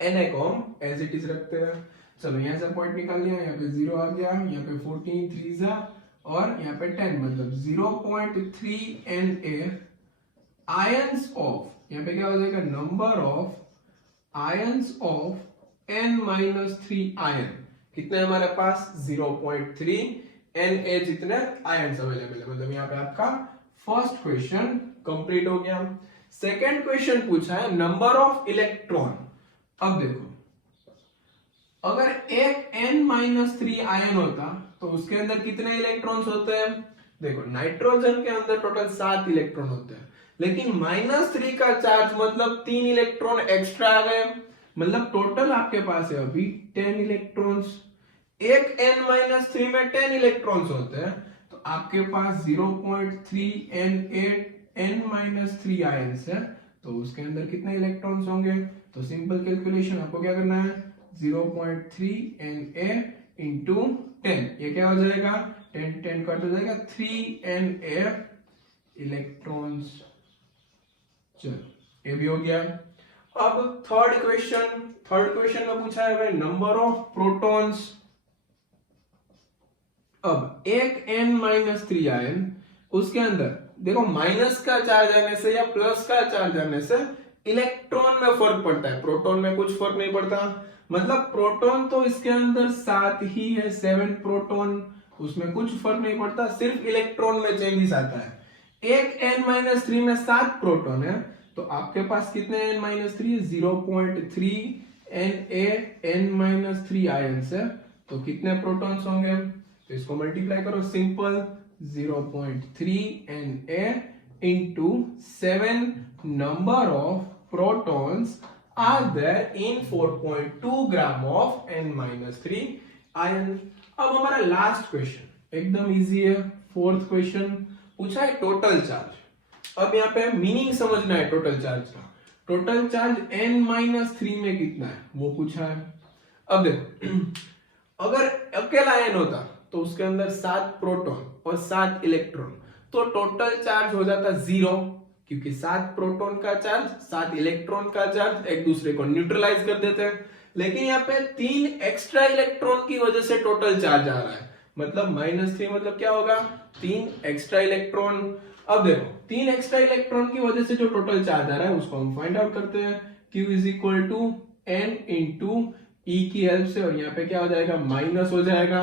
Na को हम एज इट इज रखते हैं। चलो यहाँ से पॉइंट निकाल लिया, यहाँ पे 0 आ गया, यहाँ पे 14 3 और यहाँ पे 10 मतलब 0.3 Na आयंस ऑफ, यहाँ पे क्या हो जाएगा, number of ions of n-3 ion. कितने हमारे पास 0.3 Na जितने आयंस अवेलेबल है। मतलब यहाँ पे आपका फर्स्ट क्वेश्चन कंप्लीट हो गया। सेकंड क्वेश्चन पूछा है नंबर ऑफ इलेक्ट्रॉन। अब देखो, अगर एक n-3 आयन होता तो उसके अंदर कितने इलेक्ट्रॉन्स होते हैं? देखो, नाइट्रोजन के अंदर टोटल 7 इलेक्ट्रॉन होते हैं, लेकिन -3 का चार्ज मतलब 3 इलेक्ट्रॉन एक्स्ट्रा आ गए। मतलब टोटल आपके पास है अभी 10 इलेक्ट्रॉन्स। एक n-3 में 10 इलेक्ट्रॉन्स होते हैं, तो आपके पास 0.3 n-3 आयंस है, तो उसके अंदर कितने इलेक्ट्रॉन्स होंगे? तो सिंपल कैलकुलेशन, आपको क्या करना है, 0.3 Na इंटू 10, ये क्या हो जाएगा, 10 कट हो जाएगा, 3 Na इलेक्ट्रॉन्स। चलो ये भी हो गया। अब थर्ड क्वेश्चन में पूछा है भाई नंबर ऑफ प्रोटॉन्स। अब एक n-3 आयन, उसके अंदर देखो माइनस का चार्ज आने से या प्लस का चार्ज आने से इलेक्ट्रॉन में फर्क पड़ता है, प्रोटॉन में कुछ फर्क नहीं पड़ता। मतलब प्रोटॉन तो इसके अंदर 7 ही है, 7 प्रोटॉन, उसमें कुछ फर्क नहीं पड़ता, सिर्फ इलेक्ट्रॉन में चेंजेस आता है। एक n-3 में 7 प्रोटॉन है, तो आपके पास कितने n-3? 0.3 Na आयंस है, तो कितने प्रोटॉन्स होंगे? तो इसको मल्टीप्लाई करो, simple, 0.3 Na into 7 number of protons are there in 4.2 gram of n-3 ion. अब हमारा लास्ट क्वेश्चन एकदम इजी है, फोर्थ क्वेश्चन पूछा है टोटल चार्ज। अब यहाँ पे मीनिंग समझना है टोटल चार्ज का। टोटल चार्ज n-3 में कितना है वो पूछा है। अब देखो, अगर अकेला आयन होता तो उसके अंदर 7 प्रोटॉन और 7 इलेक्ट्रॉन, तो टोटल चार्ज हो जाता 0, क्योंकि 7 प्रोटॉन का चार्ज 7 इलेक्ट्रॉन का चार्ज एक दूसरे को न्यूट्रलाइज कर देते हैं। लेकिन यहाँ पे 3 एक्स्ट्रा इलेक्ट्रॉन की वजह से टोटल चार्ज आ रहा है, मतलब -3 मतलब क्या होगा, 3 एक्स्ट्रा इलेक्ट्रॉन। अब देखो, 3 एक्स्ट्रा इलेक्ट्रॉन की वजह से जो टोटल चार्ज आ रहा है उसको हम फाइंड आउट करते हैं। Q is equal to n into E की हेल्प से, और यहाँ पे क्या हो जाएगा, माइनस हो जाएगा।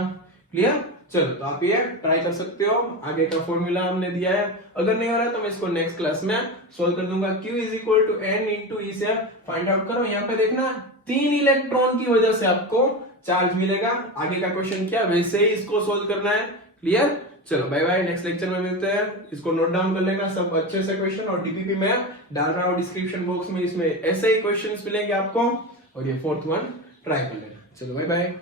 क्लियर? चलो, तो आप ये ट्राई कर सकते हो, आगे का फॉर्मूला हमने दिया है। अगर नहीं हो रहा है तो मैं इसको नेक्स्ट क्लास में सोल्व कर दूंगा। Q is equal to n into E से फाइंड आउट करो। यहाँ पे देखना, 3 इलेक्ट्रॉन की वजह से आपको चार्ज मिलेगा। आगे का क्वेश्चन क्या, वैसे ही इसको सोल्व करना है। क्लियर? चलो बाय बाय, नेक्स्ट लेक्चर में मिलते हैं। इसको नोट डाउन कर लेना सब अच्छे से क्वेश्चन, और डीपीपी में डाल रहा हूं डिस्क्रिप्शन बॉक्स में, इसमें ऐसे ही क्वेश्चंस मिलेंगे आपको, और ये फोर्थ वन ट्राई कर लेना। चलो बाय बाय।